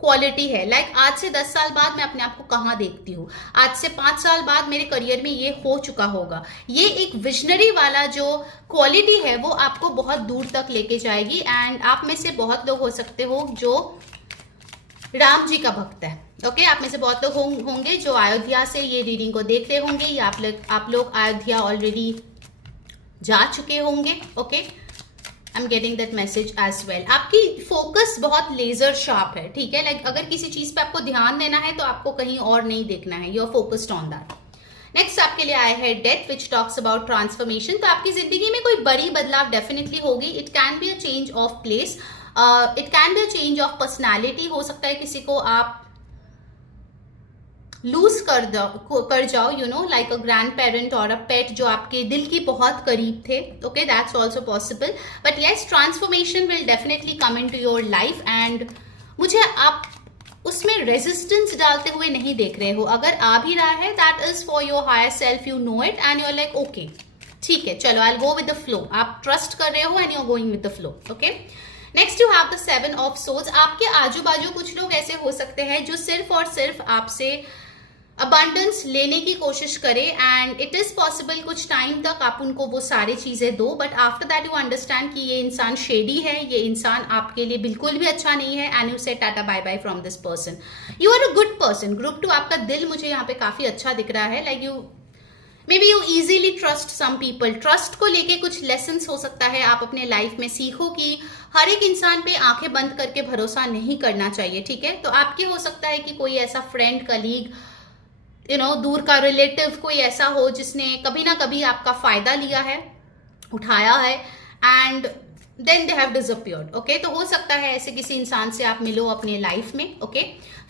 क्वालिटी है, लाइक आज से 10 साल बाद मैं अपने आप को कहाँ देखती हूँ, आज से 5 साल बाद मेरे करियर में ये हो चुका होगा। ये एक विजनरी वाला जो क्वालिटी है वो आपको बहुत दूर तक लेके जाएगी। एंड आप में से बहुत लोग हो सकते हो जो राम जी का भक्त है। ओके, आप में से बहुत लोग होंगे जो अयोध्या से ये रीडिंग को देख रहे होंगे, या आप लोग अयोध्या ऑलरेडी जा चुके होंगे। Okay, I am getting that message as well. आपकी फोकस बहुत लेजर शार्प है, ठीक है। लाइक अगर किसी चीज पे आपको ध्यान देना है तो आपको कहीं और नहीं देखना है, you are focused on that. Next आपके लिए आया है death which talks about transformation. तो आपकी जिंदगी में कोई बड़ी बदलाव डेफिनेटली होगी। It can be a change of place, it can be a change of personality. हो सकता है किसी को आप लूज कर जाओ, you know, like a grand parent और अ पेट जो आपके दिल की बहुत करीब थे। Okay, that's also possible, but yes, transformation will definitely come in to your life. And मुझे आप उसमें रेजिस्टेंस डालते हुए नहीं देख रहे हो। अगर आ भी रहा है, that is for your higher self, you know it and you are like okay, ठीक है, चलो, I will go with the flow. आप ट्रस्ट कर रहे हो and you are going with the flow. Okay, next you have the 7 of swords. आपके आजू बाजू कुछ लोग ऐसे हो सकते हैं जो सिर्फ और सिर्फ आपसे अबंडेंस लेने की कोशिश करें, एंड इट इज पॉसिबल कुछ टाइम तक आप उनको वो सारी चीजें दो, but after that you understand कि ये इंसान शेडी है, ये इंसान आपके लिए बिल्कुल भी अच्छा नहीं है, and you say tata bye bye from this person. You are a good person. Group 2 आपका दिल मुझे यहाँ पे काफी अच्छा दिख रहा है. Like you may be you easily trust some people. Trust को लेके कुछ लेसन्स हो सकता है आप अपने लाइफ में सीखो कि हर एक इंसान पे आंखें बंद करके भरोसा नहीं करना चाहिए. ठीक है, तो आपके हो सकता है कि कोई ऐसा फ्रेंड, कलीग, दूर का रिलेटिव कोई ऐसा हो जिसने कभी ना कभी आपका फायदा लिया है, उठाया है, and then they have disappeared. Okay, तो हो सकता है ऐसे किसी इंसान से आप मिलो अपने लाइफ में. ओके,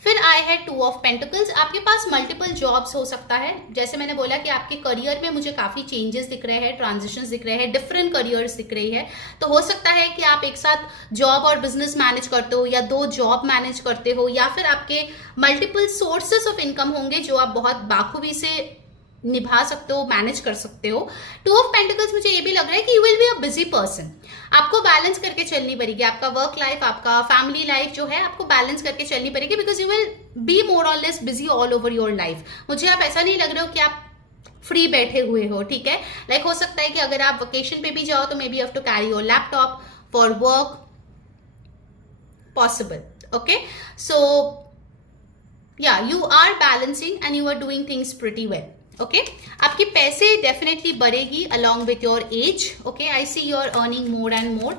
फिर आए है 2 ऑफ पेंटिकल्स. आपके पास मल्टीपल जॉब्स हो सकता है. जैसे मैंने बोला कि आपके करियर में मुझे काफी चेंजेस दिख रहे हैं, ट्रांजिशंस दिख रहे हैं, डिफरेंट करियर्स दिख रही है. तो हो सकता है कि आप एक साथ जॉब और बिजनेस मैनेज करते हो, या 2 जॉब मैनेज करते हो, या फिर आपके मल्टीपल सोर्सेस ऑफ इनकम होंगे जो आप बहुत बाखूबी से निभा सकते हो, मैनेज कर सकते हो. 2 ऑफ पेंटिकल्स मुझे ये भी लग रहा है कि you will be a busy person. आपको बैलेंस करके चलनी पड़ेगी. आपका वर्क लाइफ, आपका फैमिली लाइफ जो है, आपको बैलेंस करके चलनी पड़ेगी, because you will be more or less busy all over your life. मुझे आप ऐसा नहीं लग रहे हो कि आप फ्री बैठे हुए हो. ठीक है, लाइक हो सकता है कि अगर आप वेकेशन पे भी जाओ तो maybe have to carry your laptop for work, possible. Okay, so yeah you are balancing and you are doing things pretty well. Okay, आपके पैसे डेफिनेटली बढ़ेगी along with your age. Okay, I see you are earning more and more.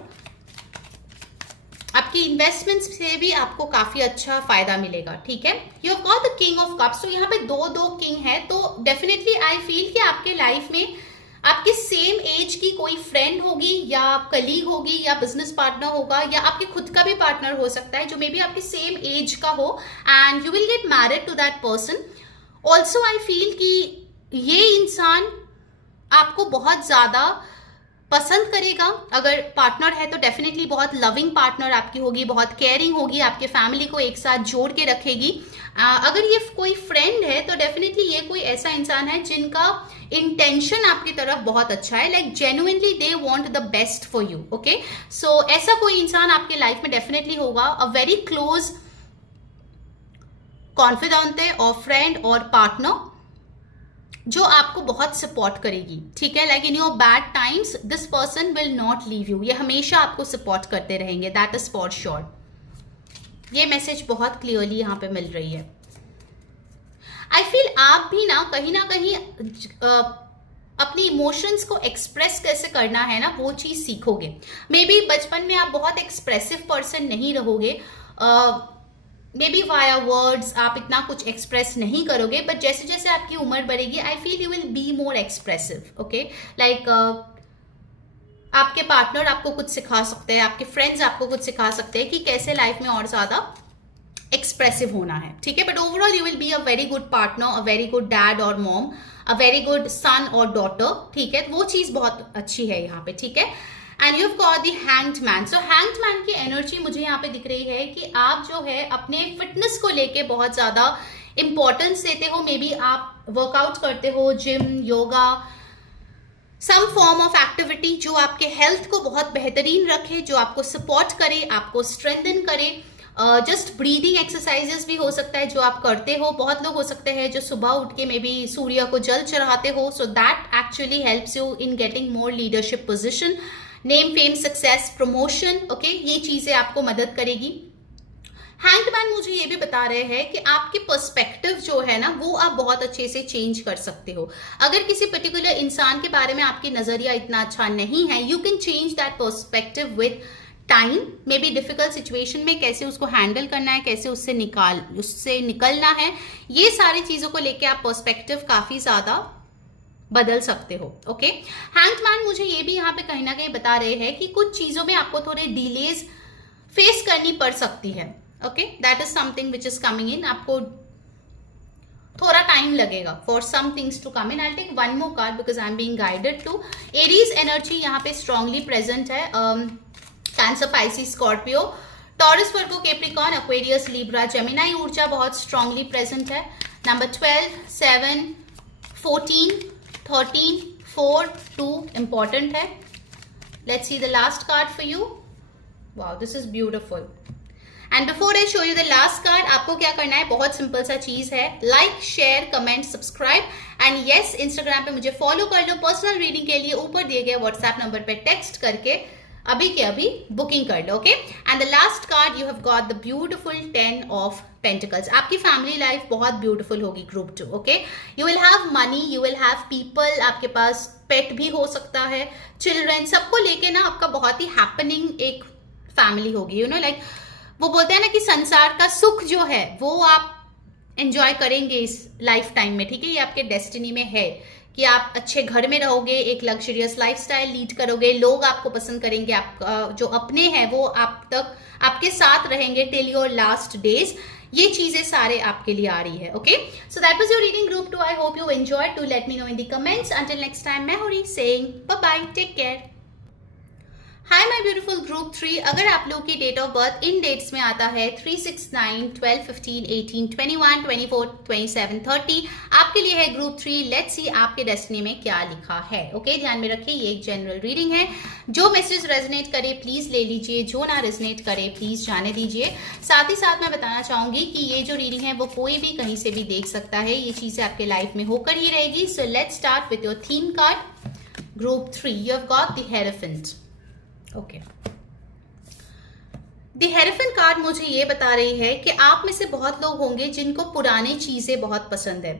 आपकी investments से भी आपको काफी अच्छा फायदा मिलेगा. ठीक है, you have got the king of cups. तो यहाँ पे दो किंग है, तो डेफिनेटली आई फील कि आपके लाइफ में आपके सेम एज की कोई फ्रेंड होगी, या कलीग होगी, या बिजनेस पार्टनर होगा, या आपके खुद का भी पार्टनर हो सकता है जो मे बी आपके सेम एज का हो, and you will get married to that person. Also I feel कि ये इंसान आपको बहुत ज्यादा पसंद करेगा. अगर पार्टनर है तो डेफिनेटली बहुत लविंग पार्टनर आपकी होगी, बहुत केयरिंग होगी, आपके फैमिली को एक साथ जोड़ के रखेगी. अगर ये कोई फ्रेंड है तो डेफिनेटली ये कोई ऐसा इंसान है जिनका इंटेंशन आपकी तरफ बहुत अच्छा है. Like genuinely they want the best for you. Okay, so ऐसा कोई इंसान आपके लाइफ में डेफिनेटली होगा. A very close confidant or friend or partner जो आपको बहुत सपोर्ट करेगी. ठीक है, like in your bad times this person will not leave you. ये हमेशा आपको सपोर्ट करते रहेंगे, दैट इज फॉर श्योर. ये मैसेज बहुत क्लियरली यहाँ पे मिल रही है. आई फील आप भी ना कहीं अपनी इमोशंस को एक्सप्रेस कैसे करना है ना, वो चीज सीखोगे. मे बी बचपन में आप बहुत एक्सप्रेसिव पर्सन नहीं रहोगे, मे बी वाया वर्ड्स आप इतना कुछ एक्सप्रेस नहीं करोगे, बट जैसे जैसे आपकी उम्र बढ़ेगी आई feel you will be more expressive. Okay, like आपके पार्टनर आपको कुछ सिखा सकते हैं, आपके फ्रेंड्स आपको कुछ सिखा सकते हैं कि कैसे लाइफ में और ज्यादा एक्सप्रेसिव होना है. ठीक है, but overall you will be a very good partner, a very good dad और मॉम, अ वेरी गुड सन और डॉटर. ठीक है, वो चीज बहुत अच्छी है यहाँ पे. ठीक है, and you have got the hanged man. So hanged man की एनर्जी मुझे यहाँ पे दिख रही है कि आप जो है अपने फिटनेस को लेके बहुत ज्यादा इंपॉर्टेंस देते हो. मे बी आप वर्कआउट करते हो, gym, yoga, some form of activity जो आपके हेल्थ को बहुत बेहतरीन रखे, जो आपको सपोर्ट करे, आपको स्ट्रेंथन करे. जस्ट ब्रीदिंग एक्सरसाइजेस भी हो सकता है जो आप करते हो. बहुत लोग हो सकते हैं जो सुबह उठ के मे बी सूर्य को जल चढ़ाते हो. So that actually helps you in getting more leadership position, name, fame, success, promotion. Okay, ये चीजें आपको मदद करेगी. हैंगमैन मुझे ये भी बता रहे हैं कि आपके पर्सपेक्टिव जो है ना वो आप बहुत अच्छे से चेंज कर सकते हो. अगर किसी पर्टिकुलर इंसान के बारे में आपकी नजरिया इतना अच्छा नहीं है, you can change that perspective with time. May be difficult situation में कैसे उसको हैंडल करना है, कैसे उससे निकलना है, ये सारी चीजों को लेके आप पर्सपेक्टिव काफी ज्यादा बदल सकते हो. ओके, हैंगमैन मुझे ये भी यहाँ पे कहीं ना कहीं बता रहे हैं कि कुछ चीजों में आपको थोड़े डिलेज फेस करनी पड़ सकती है. Okay, that is something which is coming in. आपको थोड़ा टाइम लगेगा for some things to come in. I take one more card because I am being guided to. Aries energy यहाँ पे स्ट्रांगली प्रेजेंट है. Cancer, Pisces, Scorpio, Taurus, Virgo, Capricorn, Aquarius, Libra, Gemini ऊर्जा बहुत strongly present है. Number 12, 7, 14, 13, 4, 2 important है. Let's see the last card for you. Wow, this is beautiful. And before I show you the last card, आपको क्या करना है, बहुत simple सा चीज है, like share comment subscribe and yes Instagram पे मुझे फॉलो कर लो। पर्सनल रीडिंग के लिए ऊपर दिए गए व्हाट्सएप नंबर पे टेक्स्ट करके अभी के अभी बुकिंग कर लो, okay. And the last card you have got the beautiful 10 of pentacles. आपकी फैमिली लाइफ बहुत ब्यूटिफुल होगी group 2, okay. You will have money, you will have people, आपके पास पेट भी हो सकता है, चिल्ड्रन, सबको लेके ना आपका बहुत ही हैपनिंग एक फैमिली होगी, यू नो लाइक वो बोलते हैं ना कि संसार का सुख जो है वो आप एंजॉय करेंगे इस लाइफ टाइम में, ठीक है। ये आपके डेस्टिनी में है कि आप अच्छे घर में रहोगे, एक लग्जरियस लाइफस्टाइल लीड करोगे, लोग आपको पसंद करेंगे, आप जो अपने हैं वो आपके साथ रहेंगे टिल योर लास्ट डेज। ये चीजें सारे आपके लिए आ रही है, okay. So that was your reading group 2। I hope you enjoy. To let me know in the comments. Until next time, मैं हो रही saying bye bye, take care. Hi my beautiful group 3, अगर आप लोग की date of birth in dates में आता है 3, 6, 9, 12, 15, 18, 21, 24, 27, 30, आपके लिए है ग्रुप 3। लेट्स सी आपके डेस्टिनी में क्या लिखा है, ओके। ध्यान में रखिए ये एक जनरल रीडिंग है, जो मैसेज रेजोनेट करे प्लीज ले लीजिए, जो ना रेजोनेट करे प्लीज जाने दीजिए। साथ ही साथ मैं बताना चाहूंगी कि ये जो रीडिंग है वो कोई भी कहीं से भी देख सकता है, ये चीजें आपके लाइफ में होकर ही रहेगी। So let's start with your theme card group 3। You have got the hierophant, okay. The hierophant card मुझे ये बता रही है कि आप में से बहुत लोग होंगे जिनको पुरानी चीजें बहुत पसंद है,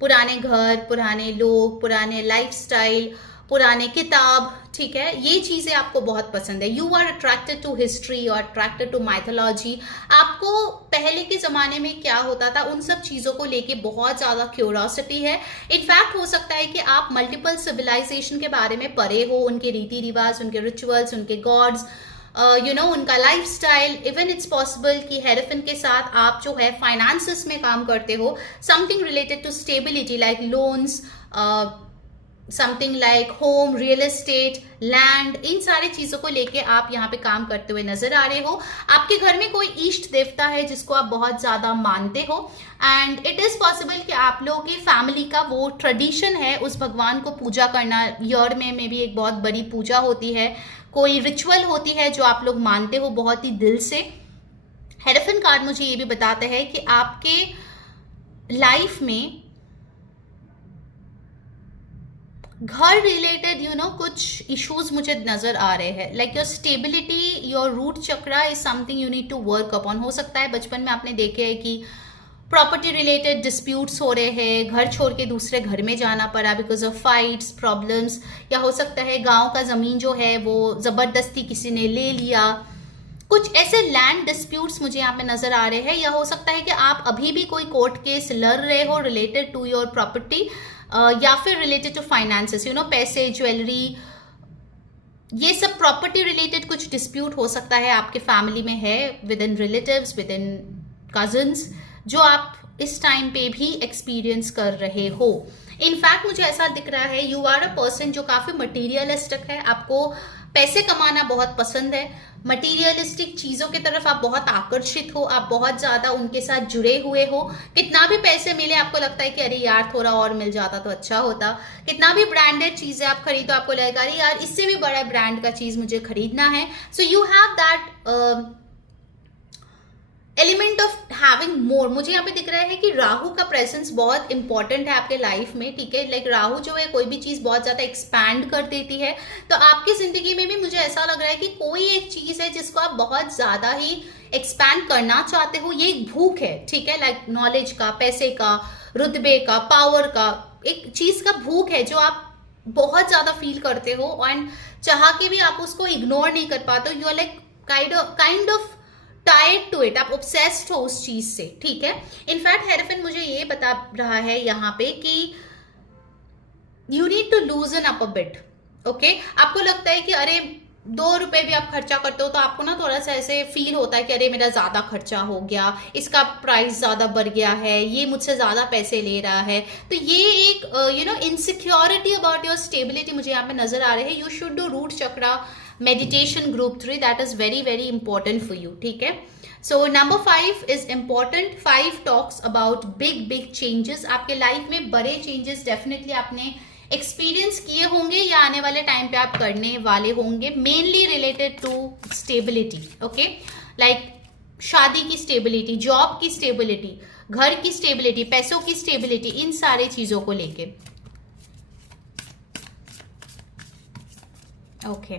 पुराने घर, पुराने लोग, पुराने लाइफस्टाइल, पुराने किताब, ठीक है, ये चीजें आपको बहुत पसंद है। You are attracted to history और अट्रैक्टेड टू माइथोलॉजी। आपको पहले के जमाने में क्या होता था उन सब चीजों को लेके बहुत ज्यादा क्यूरियोसिटी है। इनफैक्ट हो सकता है कि आप मल्टीपल सिविलाइजेशन के बारे में पढ़े हो, उनके रीति रिवाज, उनके रिचुअल्स, उनके गॉड्स, उनका लाइफस्टाइल। इवन इट्स पॉसिबल कि हेरोफेंट के साथ आप जो है फाइनेंसेस में काम करते हो, something related to stability like loans, something like home, real estate, land, इन सारी चीजों को लेके आप यहाँ पे काम करते हुए नजर आ रहे हो। आपके घर में कोई इष्ट देवता है जिसको आप बहुत ज्यादा मानते हो एंड इट इज पॉसिबल कि आप लोगों की फैमिली का वो ट्रेडिशन है उस भगवान को पूजा करना। ईयर में भी एक बहुत बड़ी पूजा होती है, कोई रिचुअल होती है जो आप लोग मानते हो बहुत ही दिल से। हेरोफेंट कार्ड मुझे ये भी बताता है कि आपके लाइफ में घर रिलेटेड कुछ इश्यूज मुझे नजर आ रहे हैं, like your stability, your root chakra is something you need to work upon. हो सकता है बचपन में आपने देखे है कि प्रॉपर्टी रिलेटेड डिस्प्यूट्स हो रहे हैं, घर छोड़ के दूसरे घर में जाना पड़ा बिकॉज ऑफ फाइट्स, प्रॉब्लम्स, या हो सकता है गांव का जमीन जो है वो जबरदस्ती किसी ने ले लिया, कुछ ऐसे लैंड डिस्प्यूट्स मुझे यहाँ पे नजर आ रहे हैं। या हो सकता है कि आप अभी भी कोई कोर्ट केस लड़ रहे हो रिलेटेड टू योर प्रॉपर्टी या फिर रिलेटेड टू फाइनेंसेस, पैसे, ज्वेलरी, ये सब प्रॉपर्टी रिलेटेड कुछ डिस्प्यूट हो सकता है आपके फैमिली में है, with in relatives, with in cousins, जो आप इस टाइम पे भी एक्सपीरियंस कर रहे हो। इनफैक्ट मुझे ऐसा दिख रहा है यू आर अ पर्सन जो काफी मटीरियलिस्टिक है, आपको पैसे कमाना बहुत पसंद है, मटीरियलिस्टिक चीजों की तरफ आप बहुत आकर्षित हो, आप बहुत ज्यादा उनके साथ जुड़े हुए हो। कितना भी पैसे मिले आपको लगता है कि अरे यार थोड़ा और मिल जाता तो अच्छा होता। कितना भी ब्रांडेड चीजें आप खरीदो आपको लगेगा अरे यार इससे भी बड़ा ब्रांड का चीज मुझे खरीदना है। So you have that element of having more. मुझे यहाँ पे दिख रहा है कि राहु का प्रेजेंस बहुत इंपॉर्टेंट है आपके लाइफ में, ठीक है। लाइक राहु जो है कोई भी चीज बहुत ज्यादा एक्सपैंड कर देती है, तो आपकी जिंदगी में भी मुझे ऐसा लग रहा है कि कोई एक चीज है जिसको आप बहुत ज्यादा ही एक्सपैंड करना चाहते हो। ये एक भूख है, ठीक है, लाइक नॉलेज का, पैसे का, रुतबे का, पावर का, एक चीज का भूख है जो आप बहुत ज्यादा फील करते हो एंड चाह के भी आप उसको इग्नोर नहीं कर पाते हो। You are like kind of tied to it, आप ऑब्सेस्ड हो उस चीज से, ठीक है। इनफैक्ट हेरोफेंट मुझे ये बता रहा है यहाँ पे कि you need to loosen up a bit, okay. आपको लगता है कि अरे 2 रुपए भी आप खर्चा करते हो तो आपको ना थोड़ा सा ऐसे फील होता है कि अरे मेरा ज्यादा खर्चा हो गया, इसका प्राइस ज्यादा बढ़ गया है, ये मुझसे ज्यादा पैसे ले रहा है। तो ये एक इनसिक्योरिटी अबाउट योर स्टेबिलिटी मुझे यहाँ पे नजर आ रहे हैं। You should do root chakra meditation group 3, that is very very important for you, ठीक है। So number 5 is important. 5 talks about big changes. आपके लाइफ में बड़े चेंजेस डेफिनेटली आपने एक्सपीरियंस किए होंगे या आने वाले टाइम पे आप करने वाले होंगे, mainly related to stability, okay. Like शादी की स्टेबिलिटी, जॉब की स्टेबिलिटी, घर की स्टेबिलिटी, पैसों की स्टेबिलिटी, इन सारे चीजों को लेके। ओके,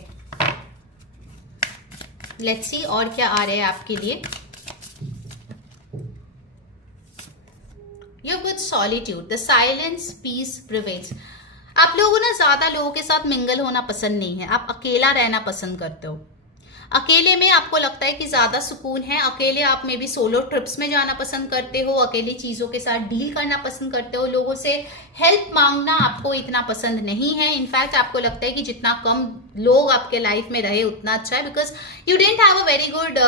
लेट्स सी और क्या आ रहा है आपके लिए। You with solitude, the silence peace prevails. आप लोगों ना ज्यादा लोगों के साथ मिंगल होना पसंद नहीं है, आप अकेला रहना पसंद करते हो। अकेले में आपको लगता है कि ज्यादा सुकून है, अकेले आप में भी सोलो ट्रिप्स में जाना पसंद करते हो, अकेले चीजों के साथ डील करना पसंद करते हो, लोगों से हेल्प मांगना आपको इतना पसंद नहीं है। इनफैक्ट आपको लगता है कि जितना कम लोग आपके लाइफ में रहे उतना अच्छा है, because you didn't have a very good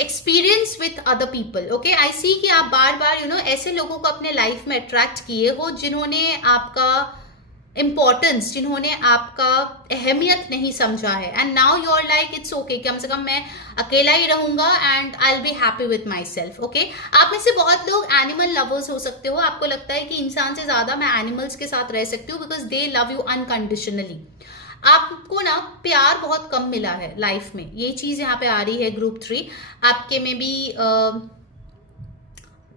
experience with other people. Okay, I see कि आप बार बार ऐसे लोगों को अपने लाइफ में अट्रैक्ट किए हो जिन्होंने आपका इम्पोर्टेंस, जिन्होंने आपका अहमियत नहीं समझा है, and now you are like it's okay, कम से कम मैं अकेला ही रहूंगा and I will be happy with my self. Okay, आप में से बहुत लोग एनिमल लवर्स हो सकते हो, आपको लगता है कि इंसान से ज्यादा मैं एनिमल्स के साथ रह सकती हूँ because they love you unconditionally. आपको ना प्यार बहुत कम मिला है लाइफ में, ये चीज यहाँ पे आ रही है ग्रुप 3। आपके में भी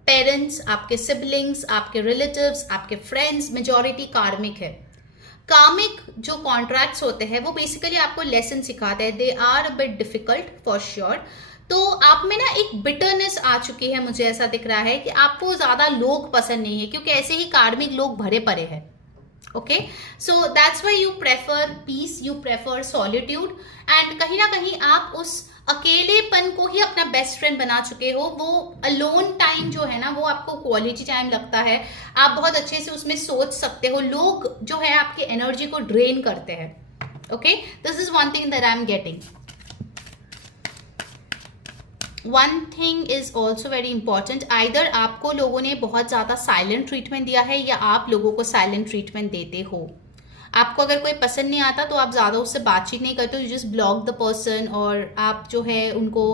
पेरेंट्स, आपके सिबलिंग्स, आपके रिलेटिव्स, आपके फ्रेंड्स, मेजॉरिटी कार्मिक है। कार्मिक जो कॉन्ट्रैक्ट्स होते हैं वो बेसिकली आपको लेसन सिखाते हैं, they are a bit difficult for sure. तो आप में ना एक बिटरनेस आ चुकी है, मुझे ऐसा दिख रहा है कि आपको ज्यादा लोग पसंद नहीं है क्योंकि ऐसे ही कार्मिक लोग भरे पड़े हैं। Okay, so that's why you prefer peace, you prefer solitude, and कहीं ना कहीं आप उस अकेलेपन को ही अपना बेस्ट फ्रेंड बना चुके हो। वो अलोन टाइम जो है ना वो आपको क्वालिटी टाइम लगता है, आप बहुत अच्छे से उसमें सोच सकते हो। लोग जो है आपकी एनर्जी को ड्रेन करते हैं। Okay, this is one thing that I am getting. One thing is also very important, either आपको लोगों ने बहुत ज्यादा साइलेंट ट्रीटमेंट दिया है या आप लोगों को साइलेंट ट्रीटमेंट देते हो। आपको अगर कोई पसंद नहीं आता तो आप ज़्यादा उससे बातचीत नहीं करते, you just block the person, और आप जो है उनको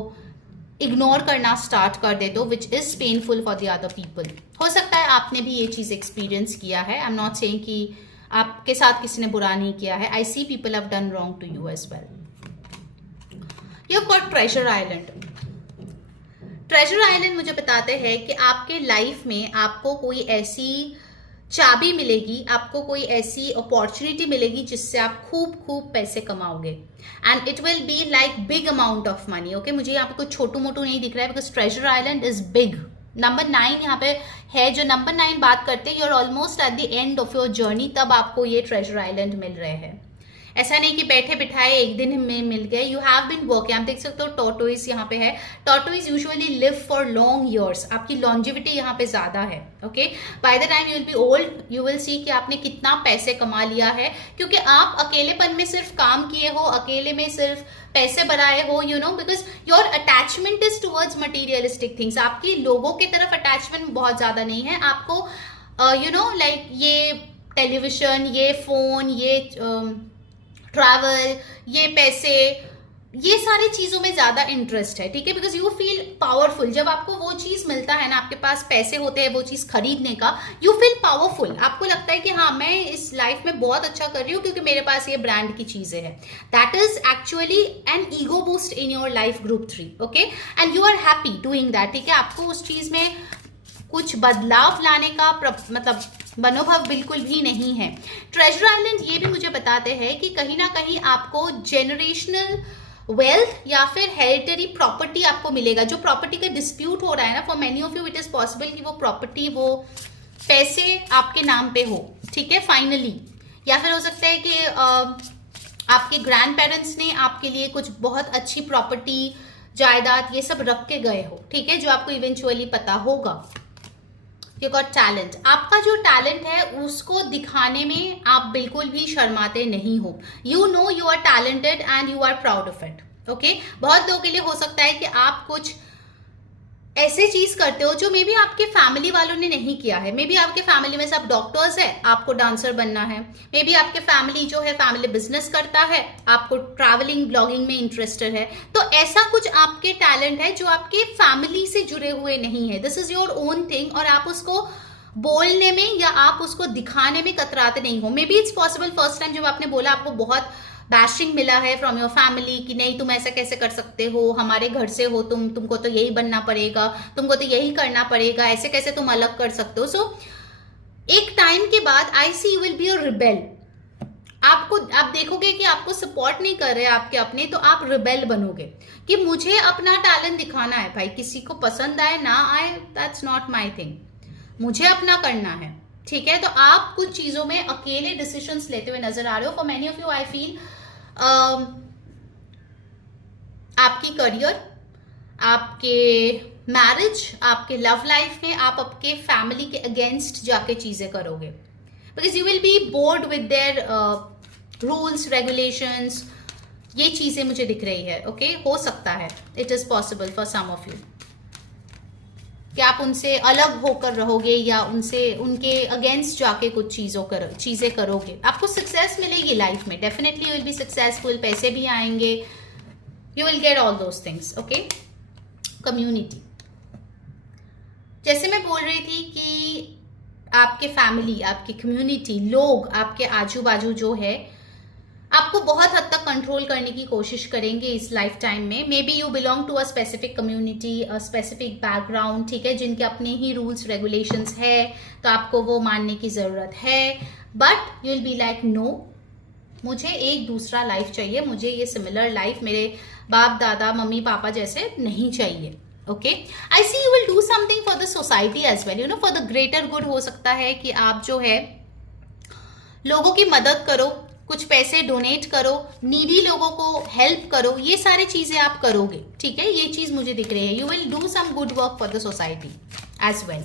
इग्नोर करना स्टार्ट कर देते हो, which is painful for the other people. हो सकता है आपने भी ये चीज़ एक्सपीरियंस किया है, आई एम नॉट सेइंग कि आपके साथ किसी ने बुरा नहीं किया है। I see people have done wrong to you as well. You have got treasure island. Treasure island मुझे बताते हैं कि आपके लाइफ में आपको कोई ऐसी चाबी मिलेगी, आपको कोई ऐसी अपॉर्चुनिटी मिलेगी जिससे आप खूब खूब पैसे कमाओगे, and it will be like big amount of money. Okay, मुझे यहाँ पे कुछ छोटू मोटू नहीं दिख रहा है because treasure island is big. Number 9 यहाँ पे है, जो नंबर 9 बात करते हैं, you are almost at the end of your journey, तब आपको ये ट्रेजर आइलैंड मिल रहे हैं। ऐसा नहीं कि बैठे बिठाए एक दिन में मिल गए, यू हैव बीन वर्किंग। आप देख सकते हो टॉर्टोइज यहाँ पे है, tortoise usually live for long years, आपकी लॉन्जिविटी यहाँ पे ज्यादा है। Okay, by the time you will be old you will see कि आपने कितना पैसे कमा लिया है, क्योंकि आप अकेलेपन में सिर्फ काम किए हो, अकेले में सिर्फ पैसे बनाए हो, you no, because your attachment is towards materialistic things. आपकी लोगों की तरफ अटैचमेंट बहुत ज्यादा नहीं है, आपको यू नो लाइक ये टेलीविजन, ये फोन, ये ट्रैवल, ये पैसे, ये सारी चीजों में ज्यादा इंटरेस्ट है। ठीक है, बिकॉज यू फील पावरफुल। जब आपको वो चीज मिलता है ना, आपके पास पैसे होते हैं वो चीज खरीदने का, यू फील पावरफुल। आपको लगता है कि हाँ मैं इस लाइफ में बहुत अच्छा कर रही हूँ क्योंकि मेरे पास ये ब्रांड की चीजें हैं। That is actually an ego boost in your life group 3। Okay, and you are happy doing that. ठीक है, आपको उस चीज में कुछ बदलाव लाने का मतलब मनोभाव बिल्कुल भी नहीं है। ट्रेजर आइलैंड ये भी मुझे बताते हैं कि कहीं ना कहीं आपको जेनरेशनल वेल्थ या फिर हेरिटरी प्रॉपर्टी आपको मिलेगा। जो प्रॉपर्टी का डिस्प्यूट हो रहा है ना, for many of you it is possible कि वो प्रॉपर्टी, वो पैसे आपके नाम पे हो। ठीक है, फाइनली, या फिर हो सकता है कि आपके ग्रैंड पेरेंट्स ने आपके लिए कुछ बहुत अच्छी प्रॉपर्टी, जायदाद, ये सब रख के गए हो। ठीक है, जो आपको इवेंचुअली पता होगा। You got talent. आपका जो टैलेंट है उसको दिखाने में आप बिल्कुल भी शर्माते नहीं हो। You know you are talented and you are proud of it. Okay, बहुत लोगों के लिए हो सकता है कि आप कुछ ऐसे चीज करते हो जो मे बी आपके फैमिली वालों ने नहीं किया है। मे बी आपके फैमिली में सब डॉक्टर्स है, आपको डांसर बनना है। मे बी आपके फैमिली जो है फैमिली बिजनेस करता है, आपको ट्रैवलिंग ब्लॉगिंग में इंटरेस्टेड है। तो ऐसा कुछ आपके टैलेंट है जो आपके फैमिली से जुड़े हुए नहीं है। This is your own thing, और आप उसको बोलने में या आप उसको दिखाने में कतराते नहीं हो। May be it's possible first time जब आपने बोला आपको बहुत बैशिंग मिला है फ्रॉम योर फैमिली कि नहीं तुम ऐसा कैसे कर सकते हो, हमारे घर से हो तुमको तो यही बनना पड़ेगा, तुमको तो यही करना पड़ेगा, ऐसे कैसे तुम अलग कर सकते हो। सो एक टाइम के बाद I see you will be a rebel. आप देखोगे कि आपको सपोर्ट नहीं कर रहे आपके अपने, तो आप रिबेल बनोगे कि मुझे अपना टैलेंट दिखाना है भाई, किसी को पसंद आए ना आए दैट्स नॉट माई थिंग, मुझे अपना करना है, ठीक है। तो आप कुछ चीजों में अकेले डिसीजंस लेते हुए नजर आ रहे हो। For many of you I feel आपकी करियर, आपके मैरिज, आपके लव लाइफ में आप आपके फैमिली के अगेंस्ट जाके चीजें करोगे, because you will B board with their rules regulations. ये चीजें मुझे दिख रही है, ओके हो सकता है, it is possible for some of you कि आप उनसे अलग होकर रहोगे या उनके अगेंस्ट जाके कुछ चीजें करोगे। आपको सक्सेस मिलेगी लाइफ में, definitely you will be successful, पैसे भी आएंगे, you will get all those things, okay. Community, जैसे मैं बोल रही थी कि आपके फैमिली, आपकी कम्युनिटी, लोग आपके आजू बाजू जो है आपको बहुत हद तक कंट्रोल करने की कोशिश करेंगे इस लाइफ टाइम में। May be you belong to a specific community, a specific background, ठीक है, जिनके अपने ही रूल्स रेगुलेशंस है, तो आपको वो मानने की जरूरत है। But you will be like no, मुझे एक दूसरा लाइफ चाहिए, मुझे ये सिमिलर लाइफ मेरे बाप दादा मम्मी पापा जैसे नहीं चाहिए, okay. I see you will do something for the society as well, you know, for the greater good. हो सकता है कि आप जो है लोगों की मदद करो, कुछ पैसे डोनेट करो, नीडी लोगों को हेल्प करो, ये सारी चीजें आप करोगे, ठीक है, ये चीज मुझे दिख रही है। You will do some good work for the society as well,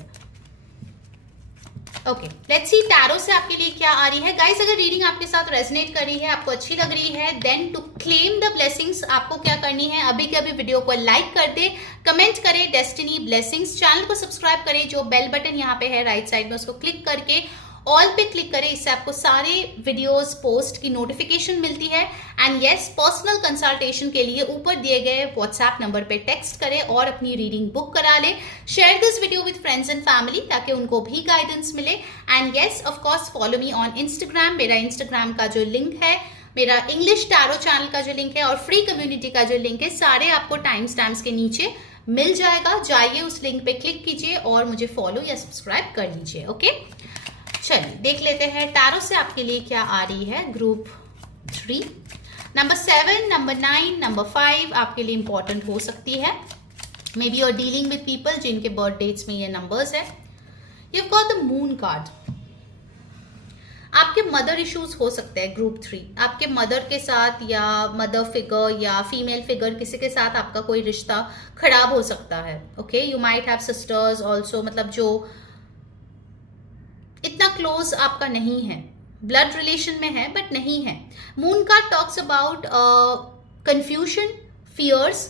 okay. Let's see tarot से आपके लिए क्या आ रही है गाइस। अगर रीडिंग आपके साथ रेजोनेट कर रही है, आपको अच्छी लग रही है, then to claim the blessings आपको क्या करनी है, अभी के अभी वीडियो को लाइक कर दे, कमेंट करें डेस्टिनी ब्लेसिंग्स, चैनल को सब्सक्राइब करें, जो बेल बटन यहाँ पे है राइट साइड में उसको क्लिक करके ऑल पे क्लिक करें, इससे आपको सारे वीडियोस पोस्ट की नोटिफिकेशन मिलती है। एंड यस, पर्सनल कंसल्टेशन के लिए ऊपर दिए गए व्हाट्सएप नंबर पे टेक्स्ट करें और अपनी रीडिंग बुक करा ले। Share this video with friends and family ताकि उनको भी गाइडेंस मिले। And yes, of course follow me on Instagram, मेरा इंस्टाग्राम का जो लिंक है, मेरा इंग्लिश टैरो चैनल का जो लिंक है और फ्री कम्युनिटी का जो लिंक है, सारे आपको टाइम स्टैम्प्स के नीचे मिल जाएगा। जाइए उस लिंक पे क्लिक कीजिए और मुझे फॉलो या सब्सक्राइब कर लीजिए, ओके। चलिए देख लेते हैं टैरो से आपके लिए क्या आ रही है। ग्रुप 3, नंबर 7, नंबर 9, नंबर 5 आपके लिए इंपॉर्टेंट हो सकती है। May be you are dealing with people जिनके बर्थ डेट्स में ये नंबर्स है। You have got the moon card. आपके मदर इश्यूज हो सकते हैं ग्रुप 3, आपके मदर के साथ या मदर फिगर या फीमेल फिगर किसी के साथ आपका कोई रिश्ता खराब हो सकता है, okay. You might have sisters also, मतलब जो इतना क्लोज आपका नहीं है, ब्लड रिलेशन में है बट नहीं है। Moon card talks about confusion, fears,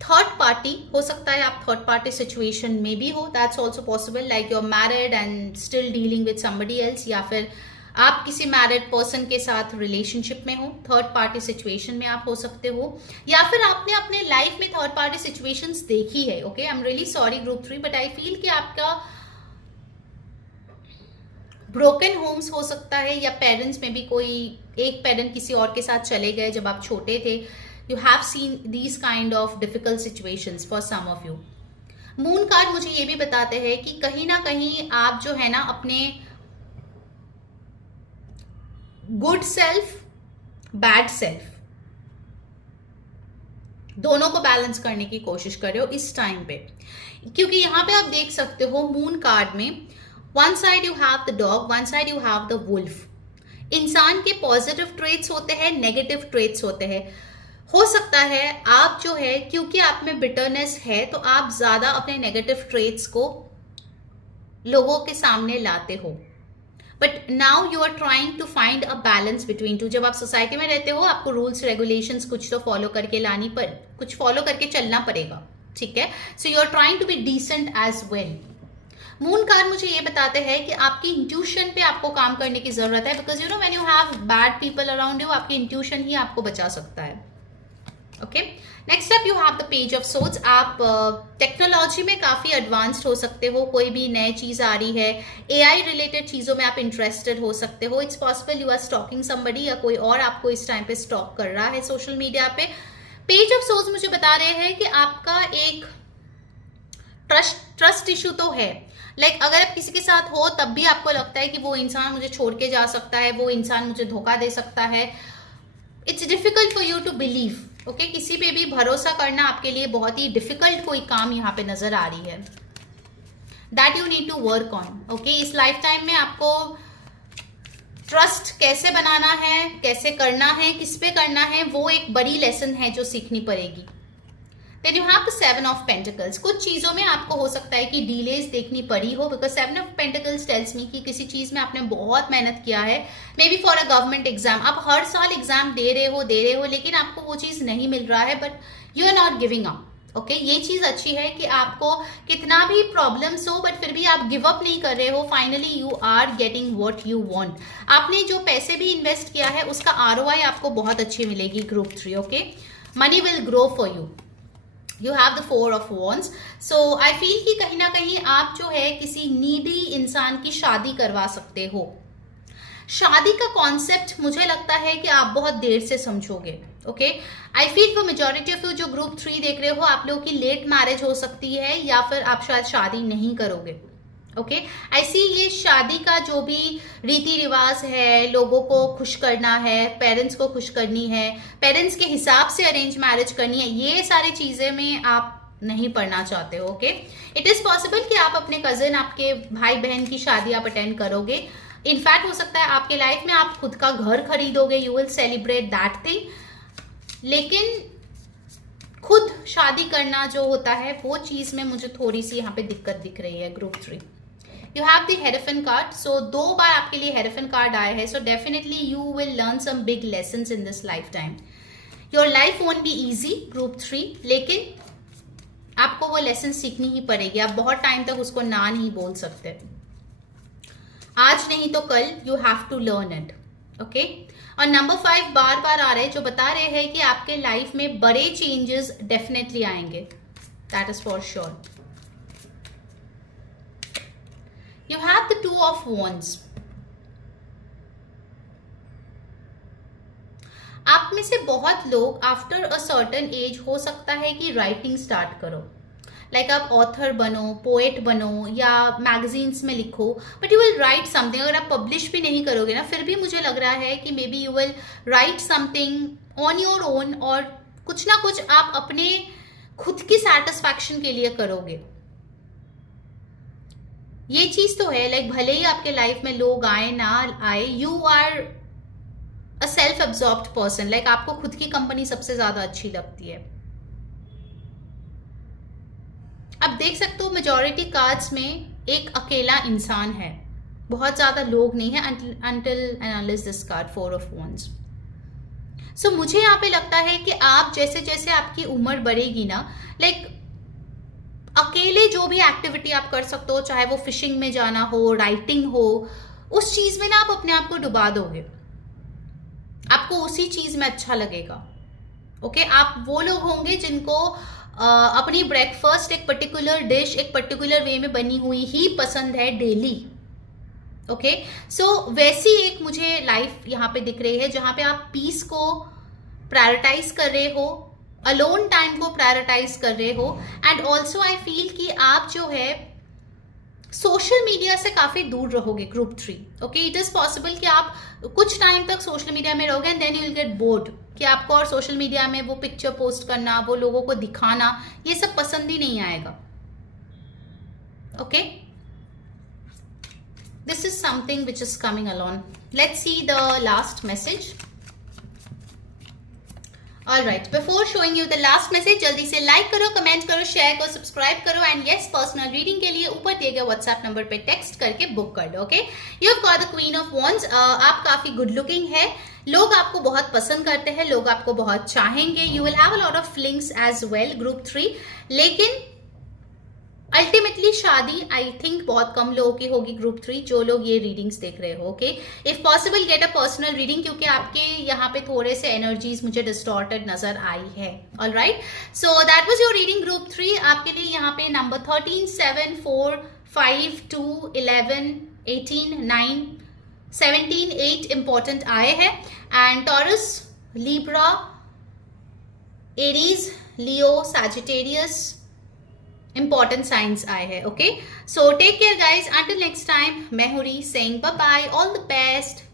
third party हो सकता है, आप थर्ड पार्टी सिचुएशन में भी हो, that's also possible, like you are married and still dealing with somebody else, या फिर आप किसी मैरिड पर्सन के साथ रिलेशनशिप में हो, थर्ड पार्टी सिचुएशन में आप हो सकते हो, या फिर आपने अपने लाइफ में थर्ड पार्टी सिचुएशंस देखी है, okay. I am really sorry group 3, but I feel कि आपका ब्रोकन होम्स हो सकता है, या पेरेंट्स में भी कोई एक पेरेंट किसी और के साथ चले गए जब आप छोटे थे। You have seen these kind of difficult situations for some of you. Moon card मुझे ये भी बताते हैं कि कहीं ना कहीं आप जो है ना अपने गुड सेल्फ, बैड सेल्फ दोनों को बैलेंस करने की कोशिश कर रहे हो इस टाइम पे, क्योंकि यहां पे आप देख सकते हो मून कार्ड में one side you have the dog, one side you have the wolf. इंसान के पॉजिटिव ट्रेट्स होते हैं, नेगेटिव ट्रेट्स होते हैं। हो सकता है आप जो है, क्योंकि आप में बिटरनेस है, तो आप ज्यादा अपने नेगेटिव ट्रेट्स को लोगों के सामने लाते हो, but now you are trying to find a balance between two. जब आप सोसाइटी में रहते हो, आपको रूल्स रेगुलेशंस कुछ तो फॉलो करके कुछ फॉलो करके चलना पड़ेगा, ठीक है। So you are trying to be decent as well. Moon card मुझे ये बताते हैं कि आपकी इंट्यूशन पे आपको काम करने की जरूरत है, because you know when you have bad people around you, आपकी इंट्यूशन ही आपको बचा सकता है। Okay, next up you have the page of swords. आप टेक्नोलॉजी में काफ़ी एडवांस्ड हो सकते हो, कोई भी नई चीज़ आ रही है, एआई रिलेटेड चीज़ों में आप इंटरेस्टेड हो सकते हो। It's possible you are stalking somebody या कोई और आपको इस टाइम पे स्टॉक कर रहा है सोशल मीडिया पे। पेज ऑफ सोर्ड्स मुझे बता रहे हैं कि आपका एक ट्रस्ट इशू तो है। लाइक अगर आप किसी के साथ हो तब भी आपको लगता है कि वो इंसान मुझे छोड़ के जा सकता है, वो इंसान मुझे धोखा दे सकता है। It's difficult for you to believe. Okay, किसी पे भी भरोसा करना आपके लिए बहुत ही डिफिकल्ट कोई काम यहाँ पे नजर आ रही है। That you need to work on. Okay, इस लाइफ टाइम में आपको ट्रस्ट कैसे बनाना है, कैसे करना है, किस पे करना है, वो एक बड़ी लेसन है जो सीखनी पड़ेगी। Then you have the 7 of pentacles. कुछ चीज़ों में आपको हो सकता है कि डिलेज देखनी पड़ी हो, because 7 of pentacles tells me कि किसी चीज़ में आपने बहुत मेहनत किया है, may B for a government exam. आप हर साल एग्जाम दे रहे हो लेकिन आपको वो चीज़ नहीं मिल रहा है, but you are not giving up. Okay, ये चीज़ अच्छी है कि आपको कितना भी प्रॉब्लम्स हो बट फिर भी आप गिव अप नहीं कर रहे हो। Finally you are getting what you want. आपने जो पैसे भी इन्वेस्ट किया है उसका आरओआई आपको बहुत अच्छी मिलेगी group 3। Okay, money will grow for you. You have the 4 of wands. So I feel कि कहीं ना कहीं आप जो है किसी नीडी इंसान की शादी करवा सकते हो। शादी का कॉन्सेप्ट मुझे लगता है कि आप बहुत देर से समझोगे। Okay, I feel for majority of you जो ग्रुप 3 देख रहे हो, आप लोगों की लेट मैरिज हो सकती है या फिर आप शायद शादी नहीं करोगे। ओके, ऐसी ये शादी का जो भी रीति रिवाज है, लोगों को खुश करना है, पेरेंट्स को खुश करनी है, पेरेंट्स के हिसाब से अरेंज मैरिज करनी है, ये सारी चीजें में आप नहीं पढ़ना चाहते हो। ओके, इट इज पॉसिबल कि आप अपने कजिन, आपके भाई बहन की शादी आप अटेंड करोगे। इनफैक्ट हो सकता है आपके लाइफ में आप खुद का घर खरीदोगे, you will celebrate that thing. लेकिन खुद शादी करना जो होता है वो चीज में मुझे थोड़ी सी यहाँ पे दिक्कत दिख रही है group 3। You have the hierophant card. So 2 बार आपके लिए हेरोफेंट कार्ड आया है। So definitely you will learn some big lessons in this lifetime. Your life won't be easy group 3, लेकिन आपको वो लेसन सीखनी ही पड़ेगी। आप बहुत टाइम तक उसको ना नहीं बोल सकते। आज नहीं तो कल you have to learn it. Okay, और नंबर 5 बार बार आ रहे हैं जो बता रहे हैं कि आपके लाइफ में बड़े चेंजेस डेफिनेटली आएंगे। That is for sure. You have the 2 of wands. आप में से बहुत लोग आफ्टर अ सर्टेन एज हो सकता है कि राइटिंग स्टार्ट करो। लाइक आप ऑथर बनो, पोएट बनो या मैगजीन्स में लिखो, but you will write something. अगर आप पब्लिश भी नहीं करोगे ना, फिर भी मुझे लग रहा है कि मे be you will write something on your own, और कुछ ना कुछ आप अपने खुद की सेटिस्फैक्शन के लिए करोगे। ये चीज तो है। लाइक भले ही आपके लाइफ में लोग आए ना आए, you are a self absorbed person. Like आपको खुद की कंपनी सबसे ज्यादा अच्छी लगती है। अब देख सकते हो मेजॉरिटी कार्ड्स में एक अकेला इंसान है, बहुत ज्यादा लोग नहीं है until and unless this card 4 of wands। सो मुझे यहाँ पे लगता है कि आप जैसे जैसे आपकी उम्र बढ़ेगी ना, लाइक अकेले जो भी एक्टिविटी आप कर सकते हो, चाहे वो फिशिंग में जाना हो, राइटिंग हो, उस चीज में ना आप अपने आप को डुबा दोगे। आपको उसी चीज में अच्छा लगेगा। ओके, आप वो लोग होंगे जिनको अपनी ब्रेकफास्ट एक पर्टिकुलर डिश एक पर्टिकुलर वे में बनी हुई ही पसंद है डेली। ओके, सो वैसी एक मुझे लाइफ यहाँ पे दिख रही है जहां पे आप पीस को प्रायोरिटाइज कर रहे हो, अलोन टाइम को प्रायोरिटाइज कर रहे हो, एंड ऑल्सो आई फील कि आप जो है सोशल मीडिया से काफी दूर रहोगे group 3। Okay, it is possible कि आप कुछ टाइम तक सोशल मीडिया में रहोगे and then you will get bored कि आपको और सोशल मीडिया में वो पिक्चर पोस्ट करना, वो लोगों को दिखाना, ये सब पसंद ही नहीं आएगा। Okay, this is something which is coming alone. Let's see the last message. Alright, before showing you the last message, जल्दी से लाइक करो, कमेंट करो, शेयर करो, सब्सक्राइब करो, एंड यस, पर्सनल रीडिंग के लिए ऊपर दिए गए व्हाट्सएप नंबर पे टेक्स्ट करके बुक कर दो। Okay, you have got the queen of wands. आप काफी गुड लुकिंग है, लोग आपको बहुत पसंद करते हैं, लोग आपको बहुत चाहेंगे। You will have a lot of feelings as well group 3, लेकिन अल्टीमेटली शादी आई थिंक बहुत कम लोगों की होगी ग्रुप 3, जो लोग ये रीडिंग्स देख रहे हो। Okay, if possible get a personal reading, क्योंकि आपके यहाँ पे थोड़े से एनर्जीज मुझे डिस्टॉर्टेड नजर आई है। Alright, so that was your reading group 3। आपके लिए यहाँ पे नंबर 13, 7, 4, 5, 2, 11, 18, 9, 17, 8 इंपॉर्टेंट आए हैं। And Taurus, Libra, Aries, Leo, Sagittarius important signs आए हैं। Okay, so take care guys, until next time. मैं हुरी saying bye bye, all the best.